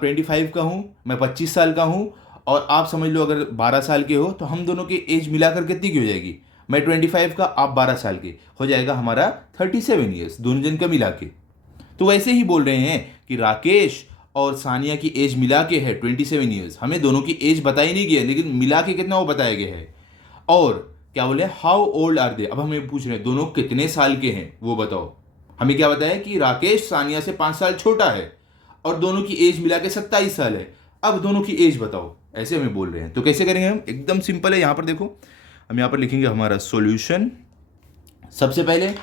25 का हूँ, मैं 25 साल का हूँ, और आप समझ लो अगर 12 साल के हो, तो हम दोनों की एज मिलाकर कितनी की हो जाएगी, मैं 25 का, आप 12 साल के, हो जाएगा हमारा 37 ईयर्स, दोनों जन का मिला के। तो वैसे ही बोल रहे हैं कि राकेश और सानिया की एज मिला के है 27 ईयर्स। हमें दोनों की एज बताई नहीं गई है, लेकिन मिला के कितना वो बताया गया है। और क्या बोले, हाउ ओल्ड आर दे, अब हमें पूछ रहे हैं दोनों कितने साल के हैं वो बताओ। हमें क्या बताया कि राकेश सानिया से 5 साल छोटा है और दोनों की एज मिला के 27 साल है। अब दोनों की एज बताओ, ऐसे हमें बोल रहे हैं। तो कैसे करेंगे हम, एकदम सिंपल है। यहां पर देखो, हम यहां पर लिखेंगे हमारा सॉल्यूशन। सबसे पहले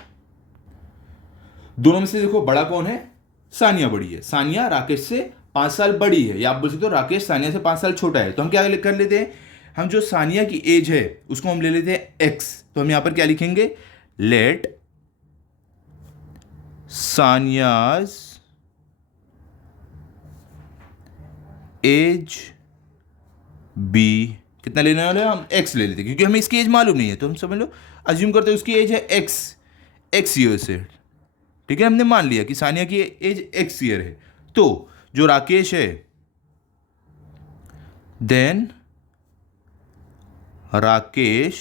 दोनों में से देखो बड़ा कौन है, सानिया बड़ी है। सानिया राकेश से 5 साल बड़ी है, या आप बोल सकते हो राकेश सानिया से 5 साल छोटा है। तो हम क्या कर लेते हैं, हम जो सानिया की एज है उसको हम ले लेते हैं x। तो हम यहां पर क्या लिखेंगे, लेट सानियाज एज बी, कितना लेने वाले हम, x ले लेते हैं, क्योंकि हमें इसकी एज मालूम नहीं है। तो हम समझ लो, अज्यूम करते हैं उसकी एज है x ईयर से। ठीक है, हमने मान लिया कि सानिया की एज x ईयर है। तो जो राकेश है, देन राकेश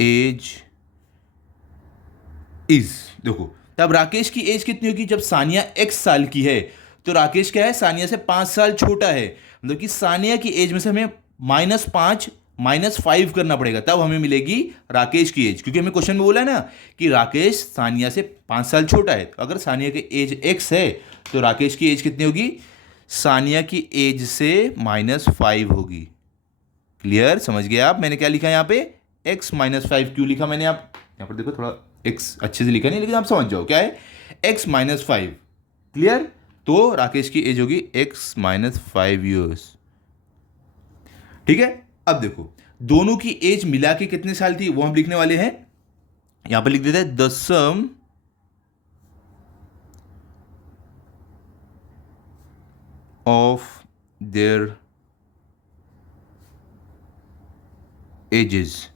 एज इज, देखो तब राकेश की एज कितनी होगी, जब सानिया x साल की है, तो राकेश क्या है, सानिया से 5 साल छोटा है। मतलब कि सानिया की एज में से हमें -5 -5 करना पड़ेगा, तब हमें मिलेगी राकेश की एज। क्योंकि हमें क्वेश्चन में बोला है ना कि राकेश सानिया से 5 साल छोटा है, तो अगर सानिया की एज x है तो राकेश की एज कितनी होगी, सानिया की एज से -5 होगी। क्लियर, समझ गए आप। मैंने क्या लिखा यहाँ पे, x -5 क्यों लिखा मैंने, आप यहाँ पर देखो, थोड़ा x अच्छे से लिखा नहीं, लेकिन आप समझ जाओ क्या है, x -5। क्लियर, तो राकेश की एज होगी x -5 ईयर्स। ठीक है, अब देखो दोनों की एज मिला के कितने साल थी वो हम लिखने वाले हैं। यहां पर लिख देते हैं the sum of their ages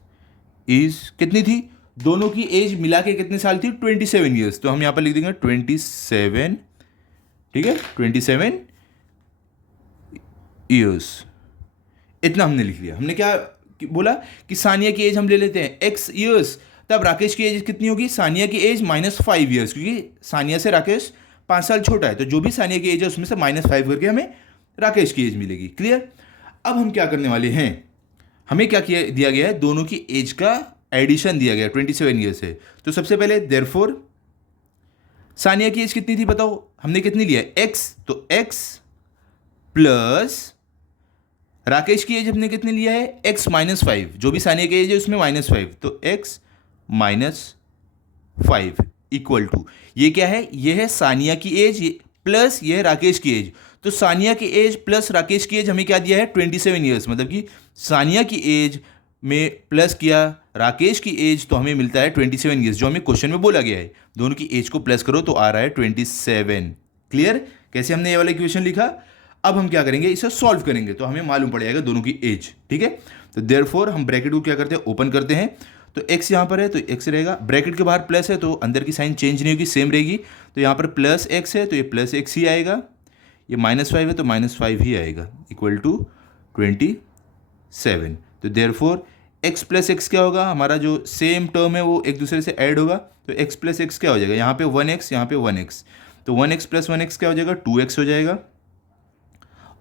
is कितनी थी, दोनों की एज मिला के कितने साल थी, 27 ईयर्स। तो हम यहाँ पर लिख देंगे 27, ठीक है, 27 ईयर्स। इतना हमने लिख लिया। हमने क्या बोला कि सानिया की एज हम ले लेते हैं x ईयर्स, तब राकेश की एज कितनी होगी, सानिया की एज -5 ईयर्स, क्योंकि सानिया से राकेश 5 साल छोटा है, तो जो भी सानिया की एज है उसमें से -5 करके हमें राकेश की एज मिलेगी। क्लियर। अब हम क्या करने वाले हैं, हमें क्या किया दिया गया है, दोनों की एज का एडिशन दिया गया 27 ईयर्स है। तो सबसे पहले देयरफॉर सानिया की एज कितनी थी बताओ, हमने कितनी लिया x, तो x प्लस राकेश की एज हमने कितने लिया है, x -5, जो भी सानिया की एज है उसमें -5, तो x -5 इक्वल टू, ये क्या है, ये है सानिया की एज प्लस ये है राकेश की एज। तो सानिया की एज प्लस राकेश की एज हमें क्या दिया है, 27 ईयर्स, मतलब कि सानिया की एज में प्लस किया राकेश की एज तो हमें मिलता है 27 ईयर्स, जो हमें क्वेश्चन में बोला गया है। दोनों की एज को प्लस करो तो आ रहा है 27। क्लियर, कैसे हमने ये वाला इक्वेशन लिखा। अब हम क्या करेंगे, इसे सॉल्व करेंगे तो हमें मालूम पड़ जाएगा दोनों की एज। ठीक है, तो देयरफॉर हम ब्रैकेट को क्या करते हैं, ओपन करते हैं। तो x यहाँ पर है तो x रहेगा, ब्रैकेट के बाहर प्लस है तो अंदर की साइन चेंज नहीं होगी, सेम रहेगी। तो यहाँ पर प्लस x है तो ये प्लस x ही आएगा, ये -5 है तो -5 ही आएगा, इक्वल टू 27। तो देयरफॉर x प्लस एक्स क्या होगा, हमारा जो सेम टर्म है वो एक दूसरे से ऐड होगा, तो x प्लस एक्स क्या हो जाएगा, यहाँ पे 1x, यहाँ पे 1x, तो 1x प्लस 1x क्या हो जाएगा, 2x हो जाएगा,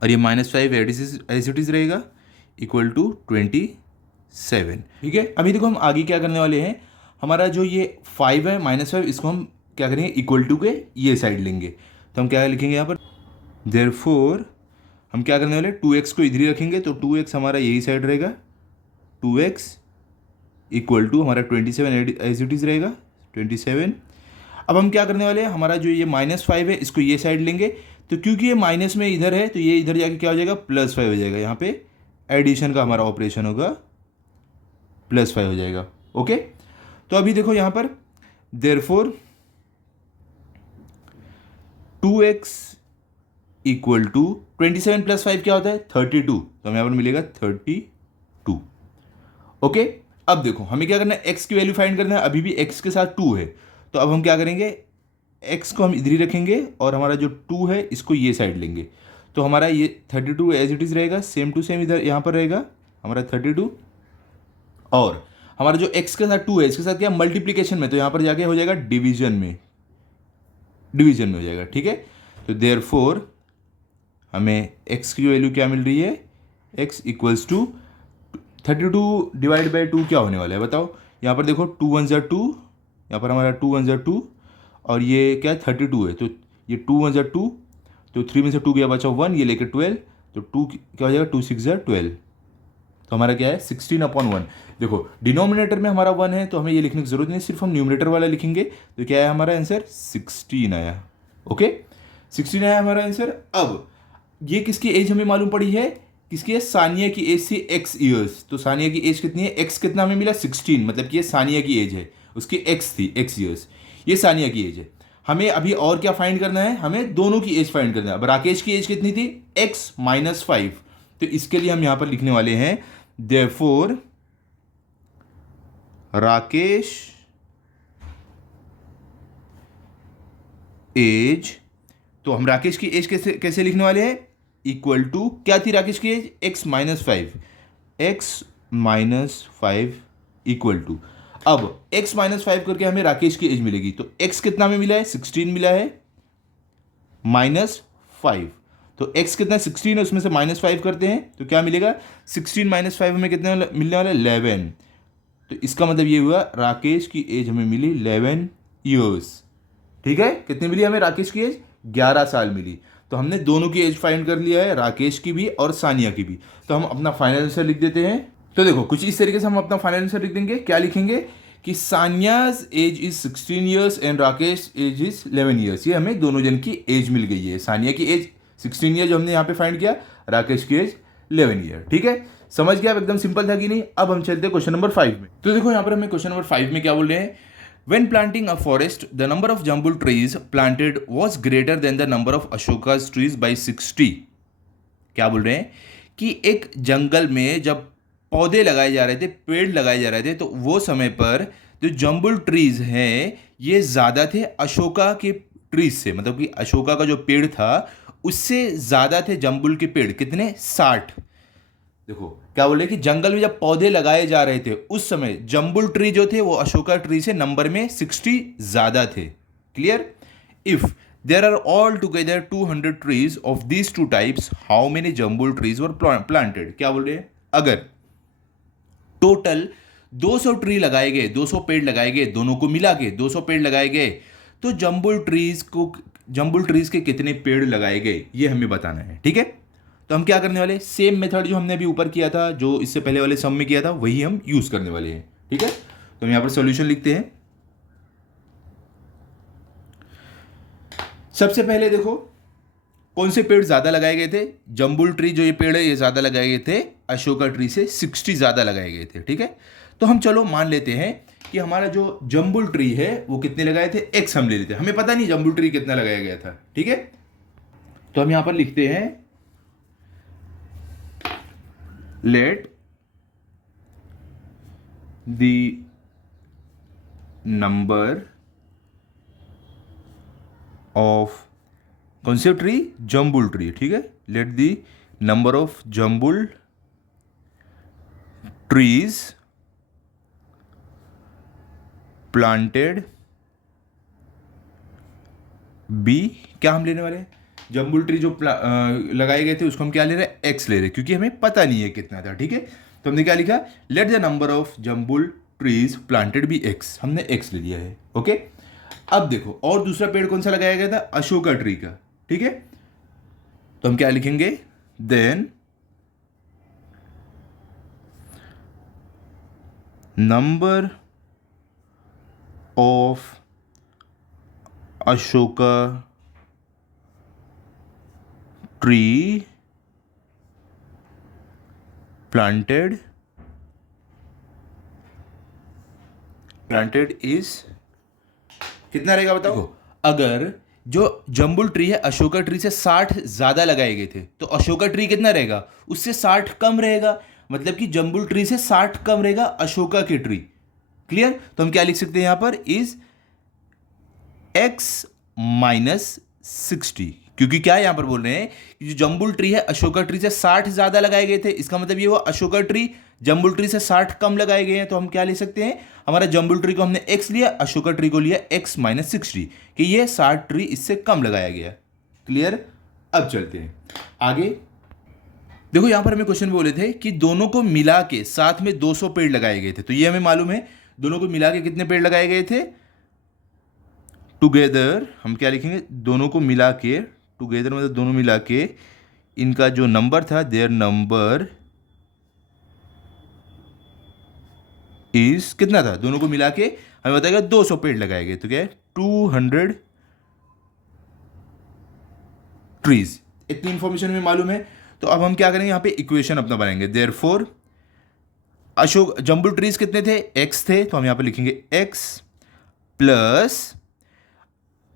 और ये -5 एज इट इज रहेगा, इक्वल टू 27। ठीक है, अभी देखो हम आगे क्या करने वाले हैं, हमारा जो ये 5 है -5, इसको हम क्या करेंगे, इक्वल टू के ये साइड लेंगे। तो हम क्या लिखेंगे यहाँ पर, देयरफॉर हम क्या करने वाले, 2x को इधर ही रखेंगे, तो 2x हमारा यही साइड रहेगा, 2x इक्वल टू हमारा 27 एज इट इज रहेगा, 27। अब हम क्या करने वाले हैं, हमारा जो ये -5 है इसको ये साइड लेंगे, तो क्योंकि ये माइनस में इधर है तो ये इधर जाके क्या हो जाएगा, +5 हो जाएगा, यहाँ पे एडिशन का हमारा ऑपरेशन होगा, +5 हो जाएगा। ओके, तो अभी देखो यहाँ पर देयरफॉर 2x इक्वल टू 27 + 5 क्या होता है, 32, तो हमें यहाँ पर मिलेगा 32। ओके, अब देखो हमें क्या करना है, x की वैल्यू फाइंड करना है, अभी भी x के साथ 2 है, तो अब हम क्या करेंगे, x को हम इधर ही रखेंगे और हमारा जो 2 है इसको ये साइड लेंगे, तो हमारा ये 32 एज इट इज़ रहेगा, सेम टू सेम इधर यहाँ पर रहेगा हमारा 32, और हमारा जो x के साथ 2 है इसके साथ क्या मल्टीप्लीकेशन में, तो यहाँ पर जाके हो जाएगा डिवीजन में हो जाएगा। ठीक है, तो देयरफॉर हमें x की वैल्यू क्या मिल रही है, x equals to 32 divide by 2 क्या होने वाला है बताओ, यहाँ पर देखो 2 1 = 2, यहाँ पर हमारा 2 1 = 2, और ये क्या 32 है, तो ये 2 1 = 2, तो 3 में से 2 गया बचा 1, ये लेकर 12, तो 2 क्या हो जाएगा, 2 6 = 12, तो हमारा क्या है 16/1। देखो डिनोमिनेटर में हमारा 1 है तो हमें ये लिखने की जरूरत नहीं, सिर्फ हम न्यूमरेटर वाला लिखेंगे, तो क्या है हमारा आंसर 16 आया। ओके, 16 आया हमारा आंसर। अब ये किसकी एज हमें मालूम पड़ी है, किसकी है, सानिया की एज थी x ईयर्स, तो सानिया की एज कितनी है, x कितना हमें मिला 16, मतलब कि ये सानिया की एज है, उसकी x थी x ईयर्स, ये सानिया की एज है। हमें अभी और क्या फाइंड करना है, हमें दोनों की एज फाइंड करना है। अब राकेश की एज कितनी थी, x -5, तो इसके लिए हम यहां पर लिखने वाले हैं देयरफॉर राकेश एज, तो हम राकेश की एज कैसे कैसे लिखने वाले हैं, इक्वल टू क्या थी राकेश की एज, x -5 इक्वल टू, अब x -5 करके हमें राकेश की एज मिलेगी, तो x कितना में मिला है, 16 मिला है, -5, तो x कितना 16 है उसमें से -5 करते हैं तो क्या मिलेगा, 16 - 5 हमें कितने मिलने वाला है, 11, तो इसका मतलब ये हुआ राकेश की एज हमें मिली 11 ईयर्स। ठीक है, कितनी मिली हमें राकेश की एज, 11 साल मिली। तो हमने दोनों की एज फाइंड कर लिया है, राकेश की भी और सानिया की भी। तो हम अपना फाइनल आंसर लिख देते हैं। तो देखो कुछ इस तरीके से हम अपना फाइनल आंसर लिख देंगे, क्या लिखेंगे कि Saniya's age is 16 years and Rakesh age is 11 years. ये हमें दोनों जन की एज मिल गई है, सानिया की एज 16 ईयर जो हमने यहाँ पे फाइंड किया, राकेश की एज 11 ईयर। ठीक है, समझ गया, एकदम सिंपल था कि नहीं। अब हम चलते हैं क्वेश्चन नंबर 5 में। तो देखो यहाँ पर हमें क्वेश्चन नंबर 5 में क्या बोल रहे हैं, When planting a forest, the number of jambul trees planted was greater than the number of Ashoka's trees by 60। क्या बोल रहे हैं कि एक जंगल में जब पौधे लगाए जा रहे थे, पेड़ लगाए जा रहे थे, तो वो समय पर जो जम्बुल ट्रीज हैं ये ज़्यादा थे अशोका के ट्रीज से, मतलब कि अशोका का जो पेड़ था उससे ज़्यादा थे जम्बुल के पेड़। कितने? 60। देखो क्या बोले कि जंगल में जब पौधे लगाए जा रहे थे उस समय जम्बुल ट्री जो थे वो अशोका ट्री से नंबर में 60 ज़्यादा थे। Clear? If there are all together 200 trees of these two types, how many jambul trees were planted? क्या बोल रहे हैं? अगर टोटल 200 ट्री लगाए गए, 200 पेड़ लगाए गए, दोनों को मिला के 200 पेड़ लगाए गए, तो जम्बुल ट्रीज के कितने पेड़ लगाए गए ये हमें बताना है। ठीक है, तो हम क्या करने वाले, सेम मेथड जो हमने अभी ऊपर किया था, जो इससे पहले वाले सम में किया था, वही हम यूज करने वाले हैं। ठीक है, तो हम यहां पर सॉल्यूशन लिखते हैं। सबसे पहले देखो कौन से पेड़ ज्यादा लगाए गए थे। जम्बुल ट्री जो ये पेड़ है ये ज्यादा लगाए गए थे अशोका ट्री से, 60 ज्यादा लगाए गए थे। ठीक है, तो हम चलो मान लेते हैं कि हमारा जो जम्बुल ट्री है वो कितने लगाए थे, एक्स हम ले लेते हैं, हमें पता नहीं जम्बुल ट्री कितना लगाया गया था। ठीक है, तो हम यहां पर लिखते हैं लेट द नंबर ऑफ कौन से ट्री, जम्बुल ट्री। ठीक है, let the number of jambul trees planted be, क्या हम लेने वाले हैं, जम्बुल ट्री जो लगाए गए थे उसको हम क्या ले रहे हैं, एक्स ले रहे हैं, क्योंकि हमें पता नहीं है कितना था। ठीक है, तो हमने क्या लिखा, let the number of jambul trees planted be x, हमने एक्स ले लिया है। ओके, अब देखो और दूसरा पेड़ कौन सा लगाया गया था, अशोका ट्री का। ठीक है, तो हम क्या लिखेंगे, then number of ashoka tree planted is कितना रहेगा बताओ। अगर जो जम्बुल ट्री है अशोका ट्री से 60 ज्यादा लगाए गए थे तो अशोका ट्री कितना रहेगा, उससे 60 कम रहेगा, मतलब कि जम्बुल ट्री से 60 कम रहेगा अशोका की ट्री। क्लियर? तो हम क्या लिख सकते हैं यहां पर, इज x माइनस 60, क्योंकि क्या यहां पर बोल रहे हैं कि जो जम्बुल ट्री है अशोका ट्री से 60 ज्यादा लगाए गए थे, इसका मतलब ये हुआ अशोका ट्री जम्बुल ट्री से 60 कम लगाए गए हैं। तो हम क्या ले सकते हैं, हमारा जम्बुल ट्री को हमने x लिया, अशोका ट्री को लिया x माइनस 60, कि ये 60 ट्री इससे कम लगाया गया। क्लियर? अब चलते हैं आगे। देखो यहां पर हमें क्वेश्चन बोले थे कि दोनों को मिला के साथ में 200 पेड़ लगाए गए थे, तो ये हमें मालूम है दोनों को मिला के कितने पेड़ लगाए गए थे, टुगेदर हम क्या लिखेंगे, दोनों को मिला के, टुगेदर मतलब दोनों मिला के, इनका जो नंबर था, देयर नंबर इज कितना था, दोनों को मिला के हमें बताएगा 200 पेड़ लगाए गए, तो क्या है 200 ट्रीज। इतनी इंफॉर्मेशन हमें मालूम है। तो अब हम क्या करेंगे, यहां पे इक्वेशन अपना बनाएंगे। देयरफॉर अशोक जम्बुल ट्रीज कितने थे, एक्स थे, तो हम यहां पे लिखेंगे एक्स प्लस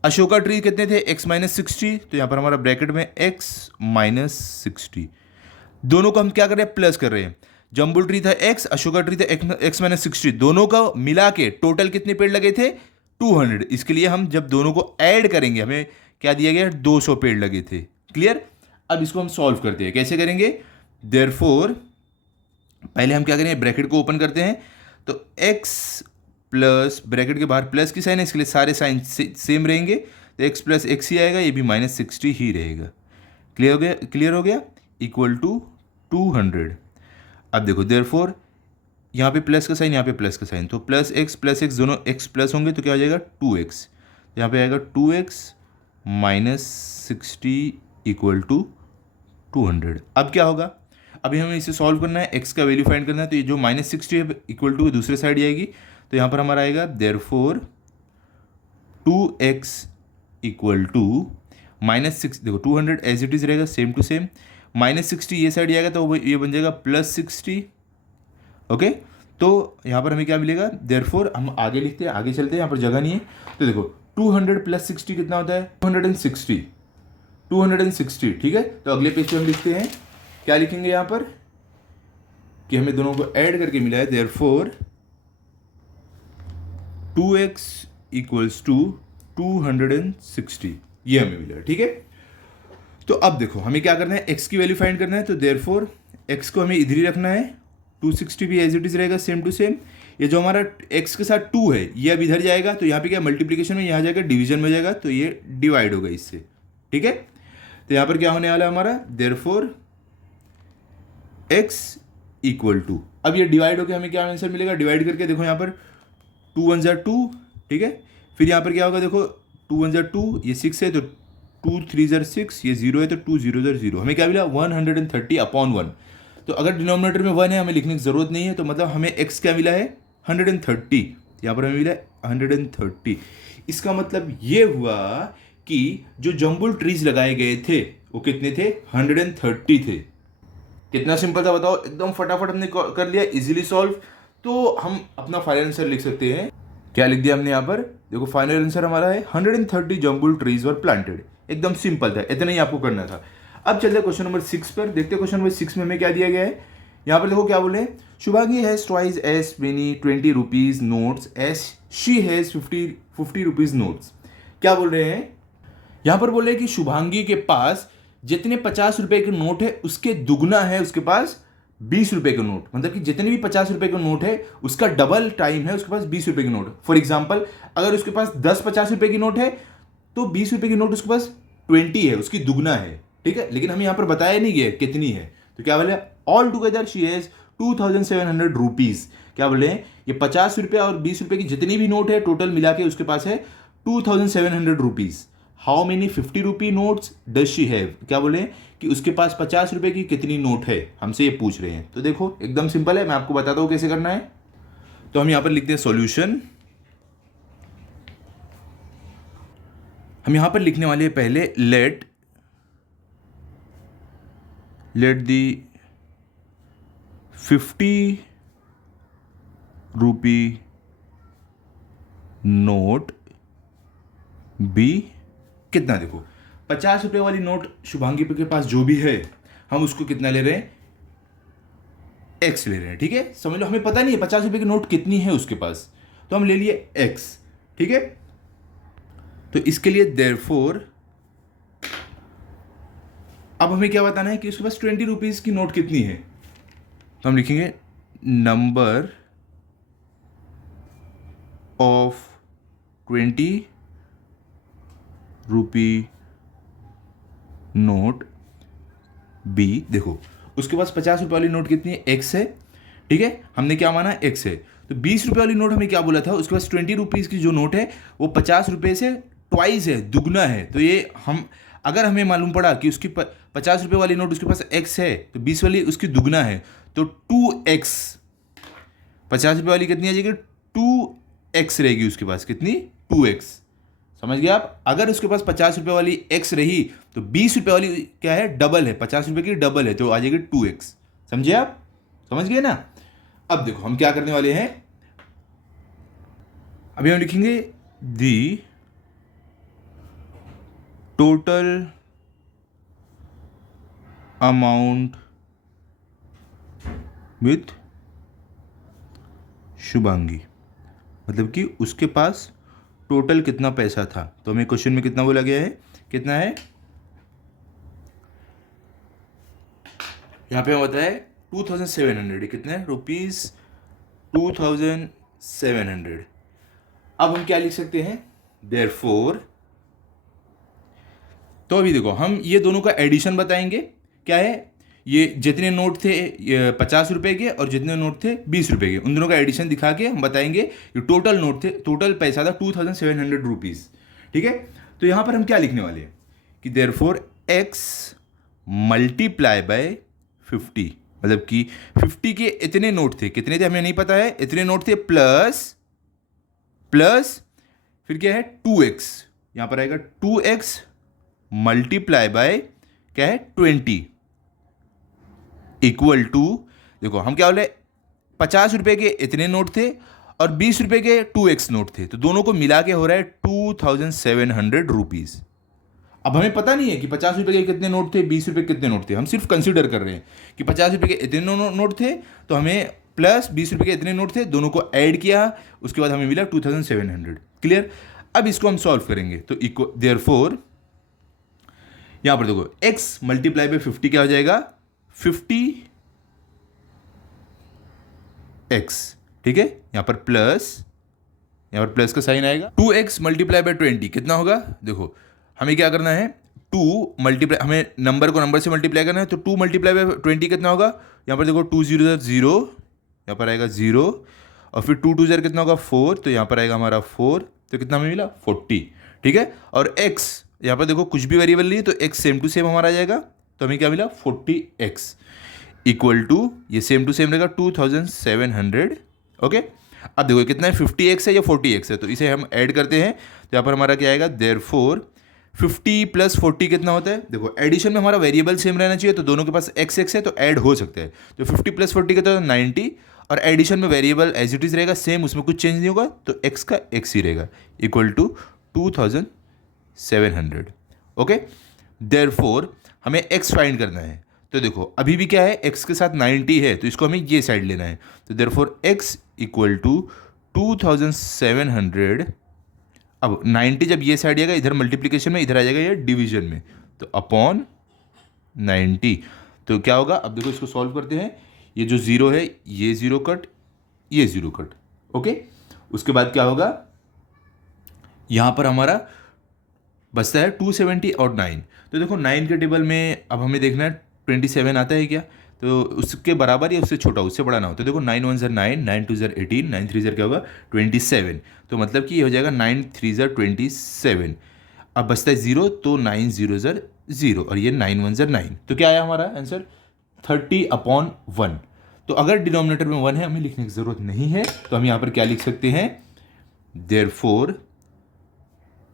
अशोका ट्री कितने थे, x माइनस 60, तो यहां पर हमारा ब्रैकेट में x माइनस 60, दोनों को हम क्या कर रहे हैं, प्लस कर रहे हैं। जम्बुल ट्री था x, अशोका ट्री था x माइनस 60, दोनों का मिला के टोटल कितने पेड़ लगे थे, 200। इसके लिए हम जब दोनों को ऐड करेंगे हमें क्या दिया गया, 200 पेड़ लगे थे। क्लियर? अब इसको हम सॉल्व करते हैं, कैसे करेंगे, देयरफॉर पहले हम क्या करेंगे, ब्रैकेट को ओपन करते हैं, तो x प्लस ब्रैकेट के बाहर प्लस की साइन है, इसके लिए सारे साइन सेम रहेंगे, तो x प्लस एक्स ही आएगा, ये भी माइनस 60 ही रहेगा। क्लियर हो गया? क्लियर हो गया, इक्वल टू 200। अब देखो देयरफॉर यहाँ पे प्लस का साइन, यहाँ पे प्लस का साइन, तो प्लस एक्स दोनों x प्लस होंगे तो क्या हो जाएगा 2x, यहाँ पे आएगा 2x माइनस 60 इक्वल टू 200। अब क्या होगा, अभी हमें इसे सॉल्व करना है, x का वैल्यू फाइंड करना है, तो ये जो माइनस 60 है इक्वल टू दूसरे साइड आएगी, तो यहाँ पर हमारा आएगा therefore 2x equal to minus 6, देखो 200 एज इट इज रहेगा सेम टू सेम, माइनस 60 ये साइड आएगा तो ये बन जाएगा प्लस 60। ओके, तो यहाँ पर हमें क्या मिलेगा, देयरफॉर हम आगे लिखते हैं, आगे चलते हैं, यहाँ पर जगह नहीं है, तो देखो 200 प्लस 60 कितना होता है, 260। ठीक है, तो अगले पेज पे हम लिखते हैं, क्या लिखेंगे यहाँ पर, कि हमें दोनों को ऐड करके मिला है, देयरफॉर 2x इक्वल्स टू 260, ये हमें मिला है। ठीक है, तो अब देखो हमें क्या करना है, x की वैल्यू फाइंड करना है। तो देयरफॉर x को हमें इधर ही रखना है, 260 भी एज इट इज रहेगा सेम टू सेम। ये जो हमारा x के साथ 2 है ये अब इधर जाएगा, तो यहाँ पे क्या मल्टीप्लीकेशन में, यहाँ जाएगा डिवीजन में जाएगा, तो ये डिवाइड होगा इससे। ठीक है, तो यहाँ पर क्या होने वाला है हमारा, देयरफॉर x इक्वल टू, अब ये डिवाइड होकर हमें क्या आंसर मिलेगा, डिवाइड करके देखो यहाँ पर 2 1 2, ठीक है, फिर यहाँ पर क्या होगा, देखो 2 1 2, ये 6 है तो 2 3 6, ये 0 है तो 2 0 0, हमें क्या मिला 130/1। तो अगर डिनोमिनेटर में 1 है हमें लिखने की जरूरत नहीं है, तो मतलब हमें x क्या मिला है 130, यहाँ पर हमें मिला है 130। इसका मतलब ये हुआ कि जो जंबुल ट्रीज लगाए गए थे वो कितने थे, 130 थे। कितना सिंपल था बताओ, एकदम फटाफट हमने कर लिया, इजीली सॉल्व। तो हम अपना फाइनल आंसर लिख सकते हैं, क्या लिख दिया हमने यहाँ पर, देखो फाइनल आंसर हमारा है 130 जंबुल ट्रीज वर प्लांटेड। एकदम सिंपल था, इतना ही आपको करना था। अब चलते हैं क्वेश्चन नंबर 6 पर, देखते हैं क्वेश्चन नंबर 6 में हमें क्या दिया गया है। यहाँ पर देखो क्या बोले, Shubhangi has twice as many 20 rupees notes as she has 50 rupees notes. क्या बोल रहे हैं, यहाँ पर बोल रहे हैं कि शुभांगी के पास जितने 50 रुपए के नोट है उसके दुगना है उसके पास 20 रुपए के नोट, मतलब कि जितने भी 50 रुपए के नोट है उसका डबल टाइम है उसके पास 20 रुपए के नोट। फॉर एग्जाम्पल अगर उसके पास 10 50 रुपए की नोट है तो 20 रुपए की नोट उसके पास 20 है, उसकी दुगना है। ठीक है, लेकिन हमें यहाँ पर बताया नहीं गया कितनी है, तो क्या बोले all together she has 2700 rupees. क्या बोले, ये 50 रुपये और 20 रुपए की जितनी भी नोट है टोटल मिला के उसके पास है 2700 rupees. How many 50 rupee notes does she have, क्या बोले कि उसके पास 50 रुपए की कितनी नोट है, हमसे ये पूछ रहे हैं। तो देखो एकदम सिंपल है, मैं आपको बताता हूं कैसे करना है। तो हम यहां पर लिखते हैं सॉल्यूशन। हम यहां पर लिखने वाले हैं पहले let the 50 rupee note be कितना, देखो 50 रुपए वाली नोट शुभांगी के पास जो भी है हम उसको कितना ले रहे हैं, एक्स ले रहे हैं। ठीक है, समझ लो हमें पता नहीं है 50 रुपए की नोट कितनी है उसके पास, तो हम ले लिए एक्स। ठीक है, तो इसके लिए देयरफॉर अब हमें क्या बताना है कि उसके पास 20 रुपीज की नोट कितनी है, तो हम लिखेंगे number of 20 rupee note b. देखो उसके पास 50 रुपये वाली नोट कितनी है, एक्स है। ठीक है, हमने क्या माना, एक्स है। तो 20 रुपये वाली नोट हमें क्या बोला था, उसके पास 20 रुपीज़ की जो नोट है वो 50 रुपये से ट्वाइस है, दुगना है। तो ये हम अगर हमें मालूम पड़ा कि उसकी 50 रुपये वाली नोट उसके पास एक्स है तो 20 वाली उसकी दुगना है, तो 2x, 50 रुपये वाली कितनी आ जाएगी, 2x रहेगी उसके पास, कितनी 2x। समझ गए आप, अगर उसके पास 50 रुपये वाली x रही तो 20 रुपये वाली क्या है, डबल है, 50 रुपये की डबल है, तो आ जाएगी 2x। समझे आप, समझ गए ना। अब देखो हम क्या करने वाले हैं, अभी हम लिखेंगे दी टोटल अमाउंट विथ शुभांगी, मतलब कि उसके पास टोटल कितना पैसा था। तो हमें क्वेश्चन में कितना बोला गया है, कितना है, यहाँ पे हम बताए 2700, कितने रुपीज 2700। अब हम क्या लिख सकते हैं, देयरफॉर, तो अभी देखो हम ये दोनों का एडिशन बताएंगे। क्या है, ये जितने नोट थे 50 रुपए के और जितने नोट थे 20 रुपए के, उन दोनों का एडिशन दिखा के हम बताएंगे कि टोटल नोट थे, टोटल पैसा था 2700 रुपीज़। ठीक है, तो यहाँ पर हम क्या लिखने वाले हैं कि देयरफॉर x मल्टीप्लाई बाय 50, मतलब कि 50 के इतने नोट थे, कितने थे हमें नहीं पता है, इतने नोट थे, प्लस फिर क्या है 2x, यहाँ पर आएगा 2x मल्टीप्लाई बाय क्या है 20 इक्वल टू, देखो हम क्या बोले 50 रुपए के इतने नोट थे और 20 रुपए के 2x नोट थे, तो दोनों को मिला के हो रहा है 2700 रुपीज़। अब हमें पता नहीं है कि 50 रुपए के कितने नोट थे, 20 रुपए के कितने नोट थे, हम सिर्फ कंसीडर कर रहे हैं कि 50 रुपए के इतने नोट थे, तो हमें प्लस 20 रुपए के इतने नोट थे, दोनों को ऐड किया, उसके बाद हमें मिला 2700। क्लियर। अब इसको हम सॉल्व करेंगे तो देयरफॉर यहां पर देखो x मल्टीप्लाई बाय 50 क्या हो जाएगा, 50x। ठीक है, यहां पर प्लस का साइन आएगा। 2x मल्टीप्लाई बाय 20 कितना होगा, देखो हमें क्या करना है, 2 मल्टीप्लाई, हमें नंबर को नंबर से मल्टीप्लाई करना है, तो 2 मल्टीप्लाई बाय 20 कितना होगा, यहाँ पर देखो 2 0 0, यहाँ पर आएगा 0, और फिर 2 2 0 कितना होगा 4, तो यहाँ पर आएगा हमारा 4, तो कितना हमें मिला 40। ठीक है, और x यहाँ पर देखो कुछ भी वेरिएबल नहीं है, तो x सेम टू सेम हमारा आ जाएगा, तो हमें क्या मिला 40x इक्वल टू, ये सेम टू सेम रहेगा 2700। ओके, अब देखो कितना है, 50x है या 40x है, तो इसे हम ऐड करते हैं, तो यहाँ पर हमारा क्या आएगा, देयरफॉर 50 प्लस 40 कितना होता है, देखो एडिशन में हमारा वेरिएबल सेम रहना चाहिए, तो दोनों के पास x है तो ऐड हो सकता है, तो 50 प्लस 40 कितना होता है 90, और एडिशन में वेरिएबल एज इट इज रहेगा सेम, उसमें कुछ चेंज नहीं होगा, तो x का x ही रहेगा इक्वल टू 2700। ओके, देयरफॉर हमें x फाइंड करना है, तो देखो अभी भी क्या है, x के साथ 90 है, तो इसको हमें ये साइड लेना है, तो देयरफॉर x इक्वल टू 2700। अब 90 जब ये साइड आएगा इधर मल्टीप्लिकेशन में, इधर आ जाएगा ये डिवीजन में, तो अपॉन 90, तो क्या होगा, अब देखो इसको सॉल्व करते हैं, ये जो 0 है ये 0 कट, ये 0 कट। ओके, उसके बाद क्या होगा, यहाँ पर हमारा बचता है 270 और 9, तो देखो 9 के टेबल में अब हमें देखना है 27 आता है क्या, तो उसके बराबर या उससे छोटा, उससे बड़ा ना हो, तो देखो 9 1 9, 9 2 18, 9 3 क्या होगा 27, तो मतलब कि ये हो जाएगा 9 3 27। अब बचता है 0, तो 9 0 0, और ये 9 1 9, तो क्या आया हमारा आंसर 30/1। तो अगर डिनोमिनेटर में 1 है, हमें लिखने की जरूरत नहीं है, तो हम यहाँ पर क्या लिख सकते हैं, देयरफॉर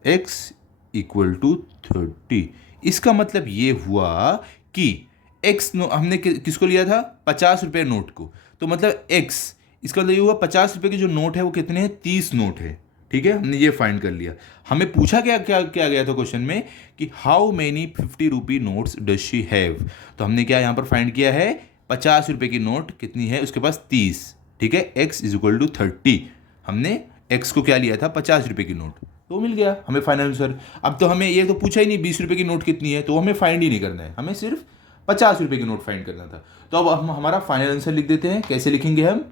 x इक्वल टू 30। इसका मतलब ये हुआ कि हमने किसको लिया था, 50 रुपये नोट को, तो मतलब x, इसका मतलब ये हुआ 50 रुपये के जो नोट है वो कितने हैं, 30 नोट है। ठीक है, हमने ये फाइंड कर लिया। हमें पूछा क्या क्या क्या गया था क्वेश्चन में कि how many 50 rupee notes does she have, तो हमने क्या यहाँ पर फाइंड किया है, 50 रुपये की नोट कितनी है उसके पास, 30। ठीक है, x इज इक्वल टू 30, हमने x को क्या लिया था, 50 रुपये की नोट, तो मिल गया हमें फाइनल आंसर। अब तो हमें ये तो पूछा ही नहीं 20 रुपये की नोट कितनी है, तो हमें फाइंड ही नहीं करना है, हमें सिर्फ 50 रुपये की नोट फाइंड करना था। तो अब हम हमारा फाइनल आंसर लिख देते हैं। कैसे लिखेंगे हम,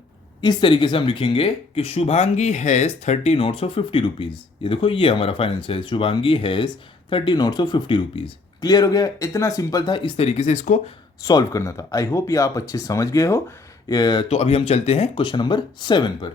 इस तरीके से हम लिखेंगे कि Shubhangi has 30 notes of 50 rupees. ये देखो ये हमारा फाइनल आंसर है, Shubhangi has 30 notes of 50 rupees. Clear हो गया, इतना सिंपल था, इस तरीके से इसको सॉल्व करना था। आई होप ये आप अच्छे से समझ गए हो। तो अभी हम चलते हैं क्वेश्चन नंबर 7 पर।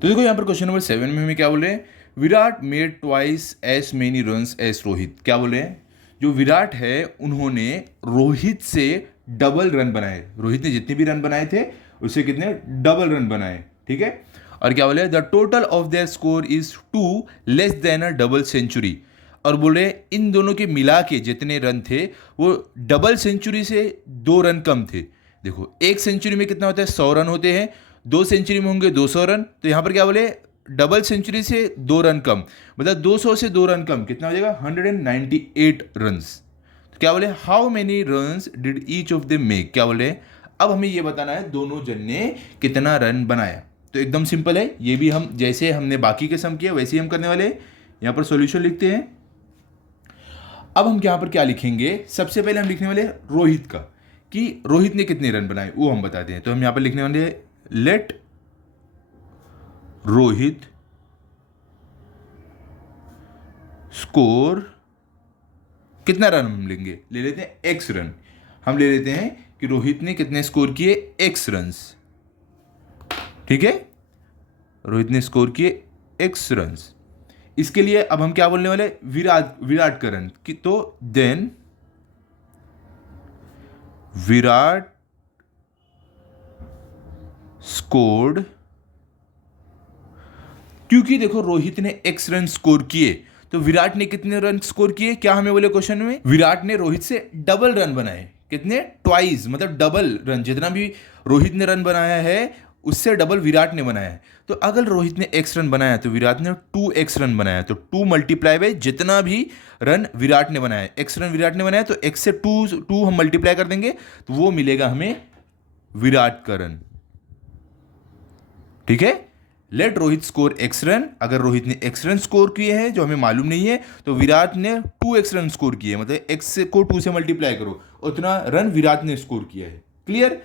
तो देखो यहाँ पर क्वेश्चन नंबर 7 में हमें क्या बोल रहे हैं, Virat made twice as many runs as Rohit. क्या बोल रहे हैं, जो विराट है उन्होंने रोहित से डबल रन बनाए, रोहित ने जितने भी रन बनाए थे उससे कितने डबल रन बनाए। ठीक है, और क्या बोले, the total of their score is 2 less than a double century. और बोल रहे इन दोनों के मिला के जितने रन थे वो डबल सेंचुरी से 2 रन कम थे। देखो एक सेंचुरी में कितना होता है, 100 रन होते हैं, 2 सेंचुरी में होंगे 200 रन, तो यहाँ पर क्या बोले, डबल सेंचुरी से 2 रन कम, मतलब 200 से 2 रन कम कितना हो जाएगा, 198 रन्स। तो क्या बोले, how many runs did each of them make. क्या बोले, अब हमें ये बताना है दोनों जन ने कितना रन बनाया। तो एकदम सिंपल है, ये भी हम जैसे हमने बाकी के सम किया वैसे ही हम करने वाले। यहाँ पर सॉल्यूशन लिखते हैं। अब हम यहाँ पर क्या लिखेंगे, सबसे पहले हम लिखने वाले रोहित का, कि रोहित ने कितने रन बनाए वो हम बताते हैं। तो हम यहाँ पर लिखने वाले लेट रोहित स्कोर, कितना रन हम लेंगे, ले लेते हैं x रन। हम ले लेते हैं कि रोहित ने कितने स्कोर किए, x रन्स। ठीक है, रोहित ने स्कोर किए x रन्स। इसके लिए अब हम क्या बोलने वाले, विराट का रन कि, तो देन विराट स्कोर्ड, क्योंकि देखो रोहित ने x रन स्कोर किए तो विराट ने कितने रन स्कोर किए, क्या हमें बोले क्वेश्चन में, विराट ने रोहित से डबल रन बनाए। कितने, ट्वाइस, मतलब डबल रन, जितना भी रोहित ने रन बनाया है उससे डबल विराट ने बनाया है। तो अगर रोहित ने x रन बनाया तो विराट ने 2x रन बनाया, तो 2 मल्टीप्लाई बाय जितना भी रन विराट ने बनाया है, x रन विराट ने बनाया तो x से 2 हम मल्टीप्लाई कर देंगे तो वो मिलेगा हमें विराट का रन। ठीक है, let Rohit score x run. अगर रोहित ने x रन स्कोर किए हैं जो हमें मालूम नहीं है, तो विराट ने 2x रन स्कोर किए, मतलब x को 2 से मल्टीप्लाई करो, उतना रन विराट ने स्कोर किया है। क्लियर।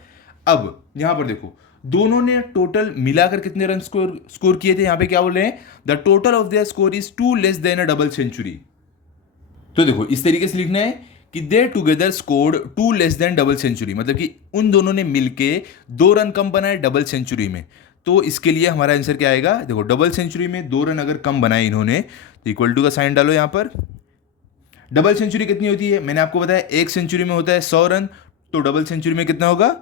अब यहां पर देखो, दोनों ने टोटल मिलाकर कितने रन स्कोर किए थे। यहां पे क्या बोल रहे हैं, the total of their score is 2 less than a double century. तो देखो इस तरीके से लिखना है कि they together scored 2 less than double century, मतलब कि उन दोनों ने मिलके 2 रन कम बनाए डबल सेंचुरी में। तो इसके लिए हमारा आंसर क्या आएगा, देखो डबल सेंचुरी में 2 रन अगर कम बनाए इन्होंने तो इक्वल टू का साइन डालो यहां पर। डबल सेंचुरी कितनी होती है, मैंने आपको बताया एक सेंचुरी में होता है 100 रन, तो डबल सेंचुरी में कितना होगा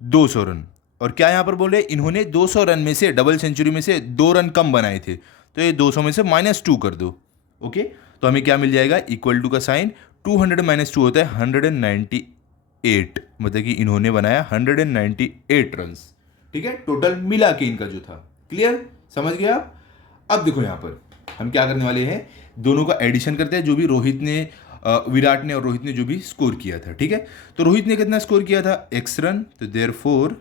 200 रन। और क्या यहां पर बोले, इन्होंने 200 रन में से डबल सेंचुरी में से 2 रन कम बनाए थे, तो ये 200 में से -2 कर दो। ओके, तो हमें क्या मिल जाएगा, इक्वल टू का साइन 200 - 2 होता है 198, मतलब कि इन्होंने बनाया 198 रन। ठीक है, टोटल मिला के इनका जो था। क्लियर, समझ गए आप। अब देखो यहां पर हम क्या करने वाले हैं, दोनों का एडिशन करते हैं, जो भी रोहित ने विराट ने और रोहित ने जो भी स्कोर किया था। ठीक है, तो रोहित ने कितना स्कोर किया था x रन, तो देयरफॉर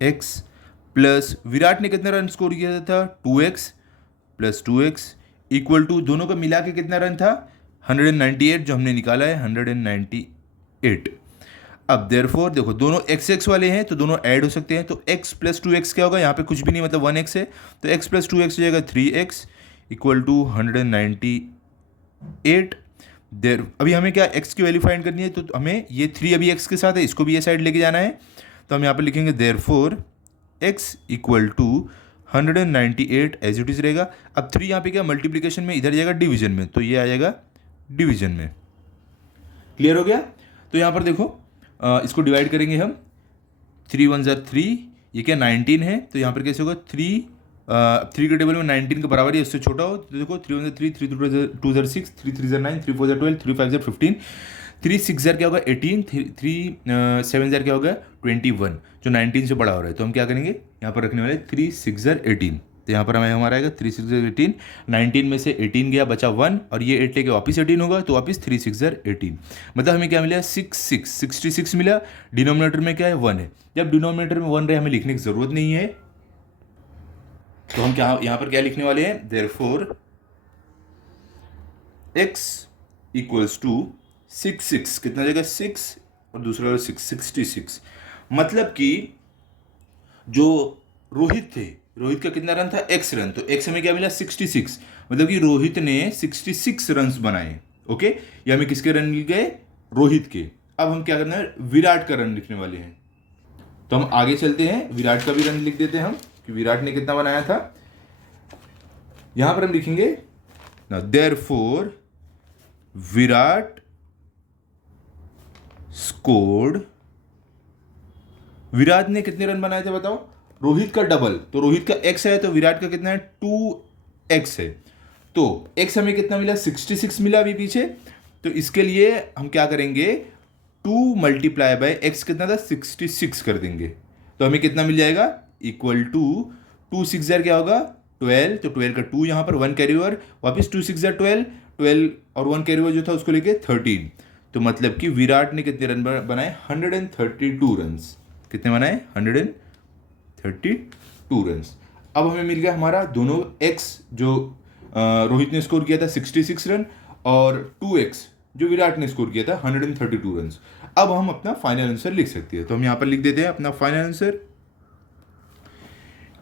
x प्लस विराट ने कितना रन स्कोर किया था 2x plus 2x equal to दोनों का मिला के कितना रन था 198, जो हमने निकाला है 198। अब देयरफॉर देखो दोनों x वाले हैं तो दोनों ऐड हो सकते हैं, तो x प्लस 2x क्या होगा, यहाँ पे कुछ भी नहीं मतलब 1x है, तो x प्लस 2x हो जाएगा 3x इक्वल टू 198। देर अभी हमें क्या x की वैल्यू फाइंड करनी है, तो हमें ये 3 अभी x के साथ है, इसको भी ये साइड लेके जाना है, तो हम यहाँ पर लिखेंगे therefore x equal to 198 as it is रहेगा। अब 3 यहाँ पे क्या मल्टीप्लीकेशन में, इधर जाएगा डिवीजन में, तो ये आ जाएगा डिवीजन में। क्लियर हो गया। तो यहाँ पर देखो इसको डिवाइड करेंगे हम, 3 1 ज़ा 3, ये क्या 19 है, तो यहाँ पर कैसे होगा 3 के टेबल में 19 के बराबर है, उससे छोटा हो, तो देखो 3 1 ज़ा 3, 3 2 ज़ा 6, 3 3 ज़ा 9, 3 4 ज़ा 12, 3 5 ज़ा 15, 3 6 ज़ा क्या होगा 18, 3 7 ज़ा क्या होगा 21, जो 19 से बड़ा हो रहा है, तो हम क्या करेंगे यहाँ पर रखने वाले 3 6 ज़ा 18, तो यहाँ पर हमें हमारा आएगा 3 6 ज़ा 18, 19 में से 18 गया बचा 1, और ये 8 लेके वापस 18 होगा, तो वापस 3 6 ज़ा 18, मतलब हमें क्या मिला 66 मिला। डिनोमिनेटर में क्या है 1 है, जब डिनोमिनेटर में 1 रहे हमें लिखने की जरूरत नहीं है, तो हम क्या यहाँ पर क्या लिखने वाले हैं, देयरफॉर x इक्वल्स टू 6 कितना जगह 6 और दूसरा 6 66, मतलब कि जो रोहित थे, रोहित का कितना रन था x रन, तो x हमें क्या मिला 66, मतलब कि रोहित ने 66 रन बनाए। ओके, ये हमें किसके रन मिल गए, रोहित के। अब हम क्या करना है, विराट का रन लिखने वाले हैं, तो हम आगे चलते हैं, विराट का भी रन लिख देते हैं हम कि विराट ने कितना बनाया था। यहां पर हम लिखेंगे ना देयरफॉर विराट स्कोर्ड, विराट ने कितने रन बनाए थे बताओ, रोहित का डबल, तो रोहित का x है तो विराट का कितना है 2x है, तो x हमें कितना मिला 66 मिला अभी पीछे, तो इसके लिए हम क्या करेंगे 2 मल्टीप्लाई बाय x कितना था 66 कर देंगे, तो हमें कितना मिल जाएगा इक्वल टू 2 6 ज़ा क्या होगा 12, तो 12 का 2 यहाँ पर 1 कैरी ओवर, वापस 2 6 ज़ा 12 और 1 कैरी ओवर जो था उसको लेके 13, तो मतलब कि विराट ने कितने रन बनाए 132 रन, कितने बनाए 132 रन। अब हमें मिल गया हमारा दोनों x जो रोहित ने स्कोर किया था 66 रन और 2x जो विराट ने स्कोर किया था 132 रन। अब हम अपना फाइनल आंसर लिख सकते हैं, तो हम यहां पर लिख देते हैं अपना फाइनल आंसर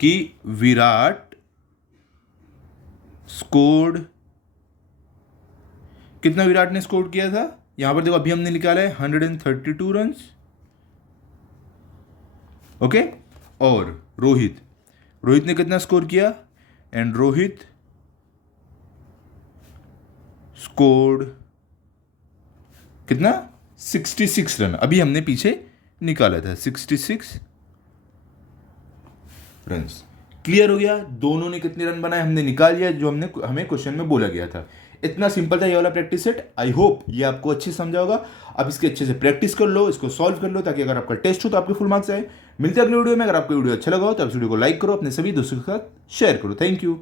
कि विराट स्कोर्ड, कितना विराट ने स्कोर किया था, यहां पर देखो अभी हमने निकाला है 132 रन। ओके, और रोहित ने कितना स्कोर किया, एंड रोहित स्कोर्ड कितना 66 रन, अभी हमने पीछे निकाला था 66 रन। क्लियर हो गया, दोनों ने कितने रन बनाए हमने निकाल लिया, जो हमें क्वेश्चन में बोला गया था। इतना सिंपल था ये वाला प्रैक्टिस सेट। आई होप ये आपको अच्छे से समझा होगा। आप इसके अच्छे से प्रैक्टिस कर लो, इसको सॉल्व कर लो, ताकि अगर आपका टेस्ट हो तो आपके फुल मार्क्स आए। मिलते हैं अगले वीडियो में। अगर आपको वीडियो अच्छा लगा हो तो आप वीडियो को लाइक करो, अपने सभी दोस्तों के साथ शेयर करो। Thank you.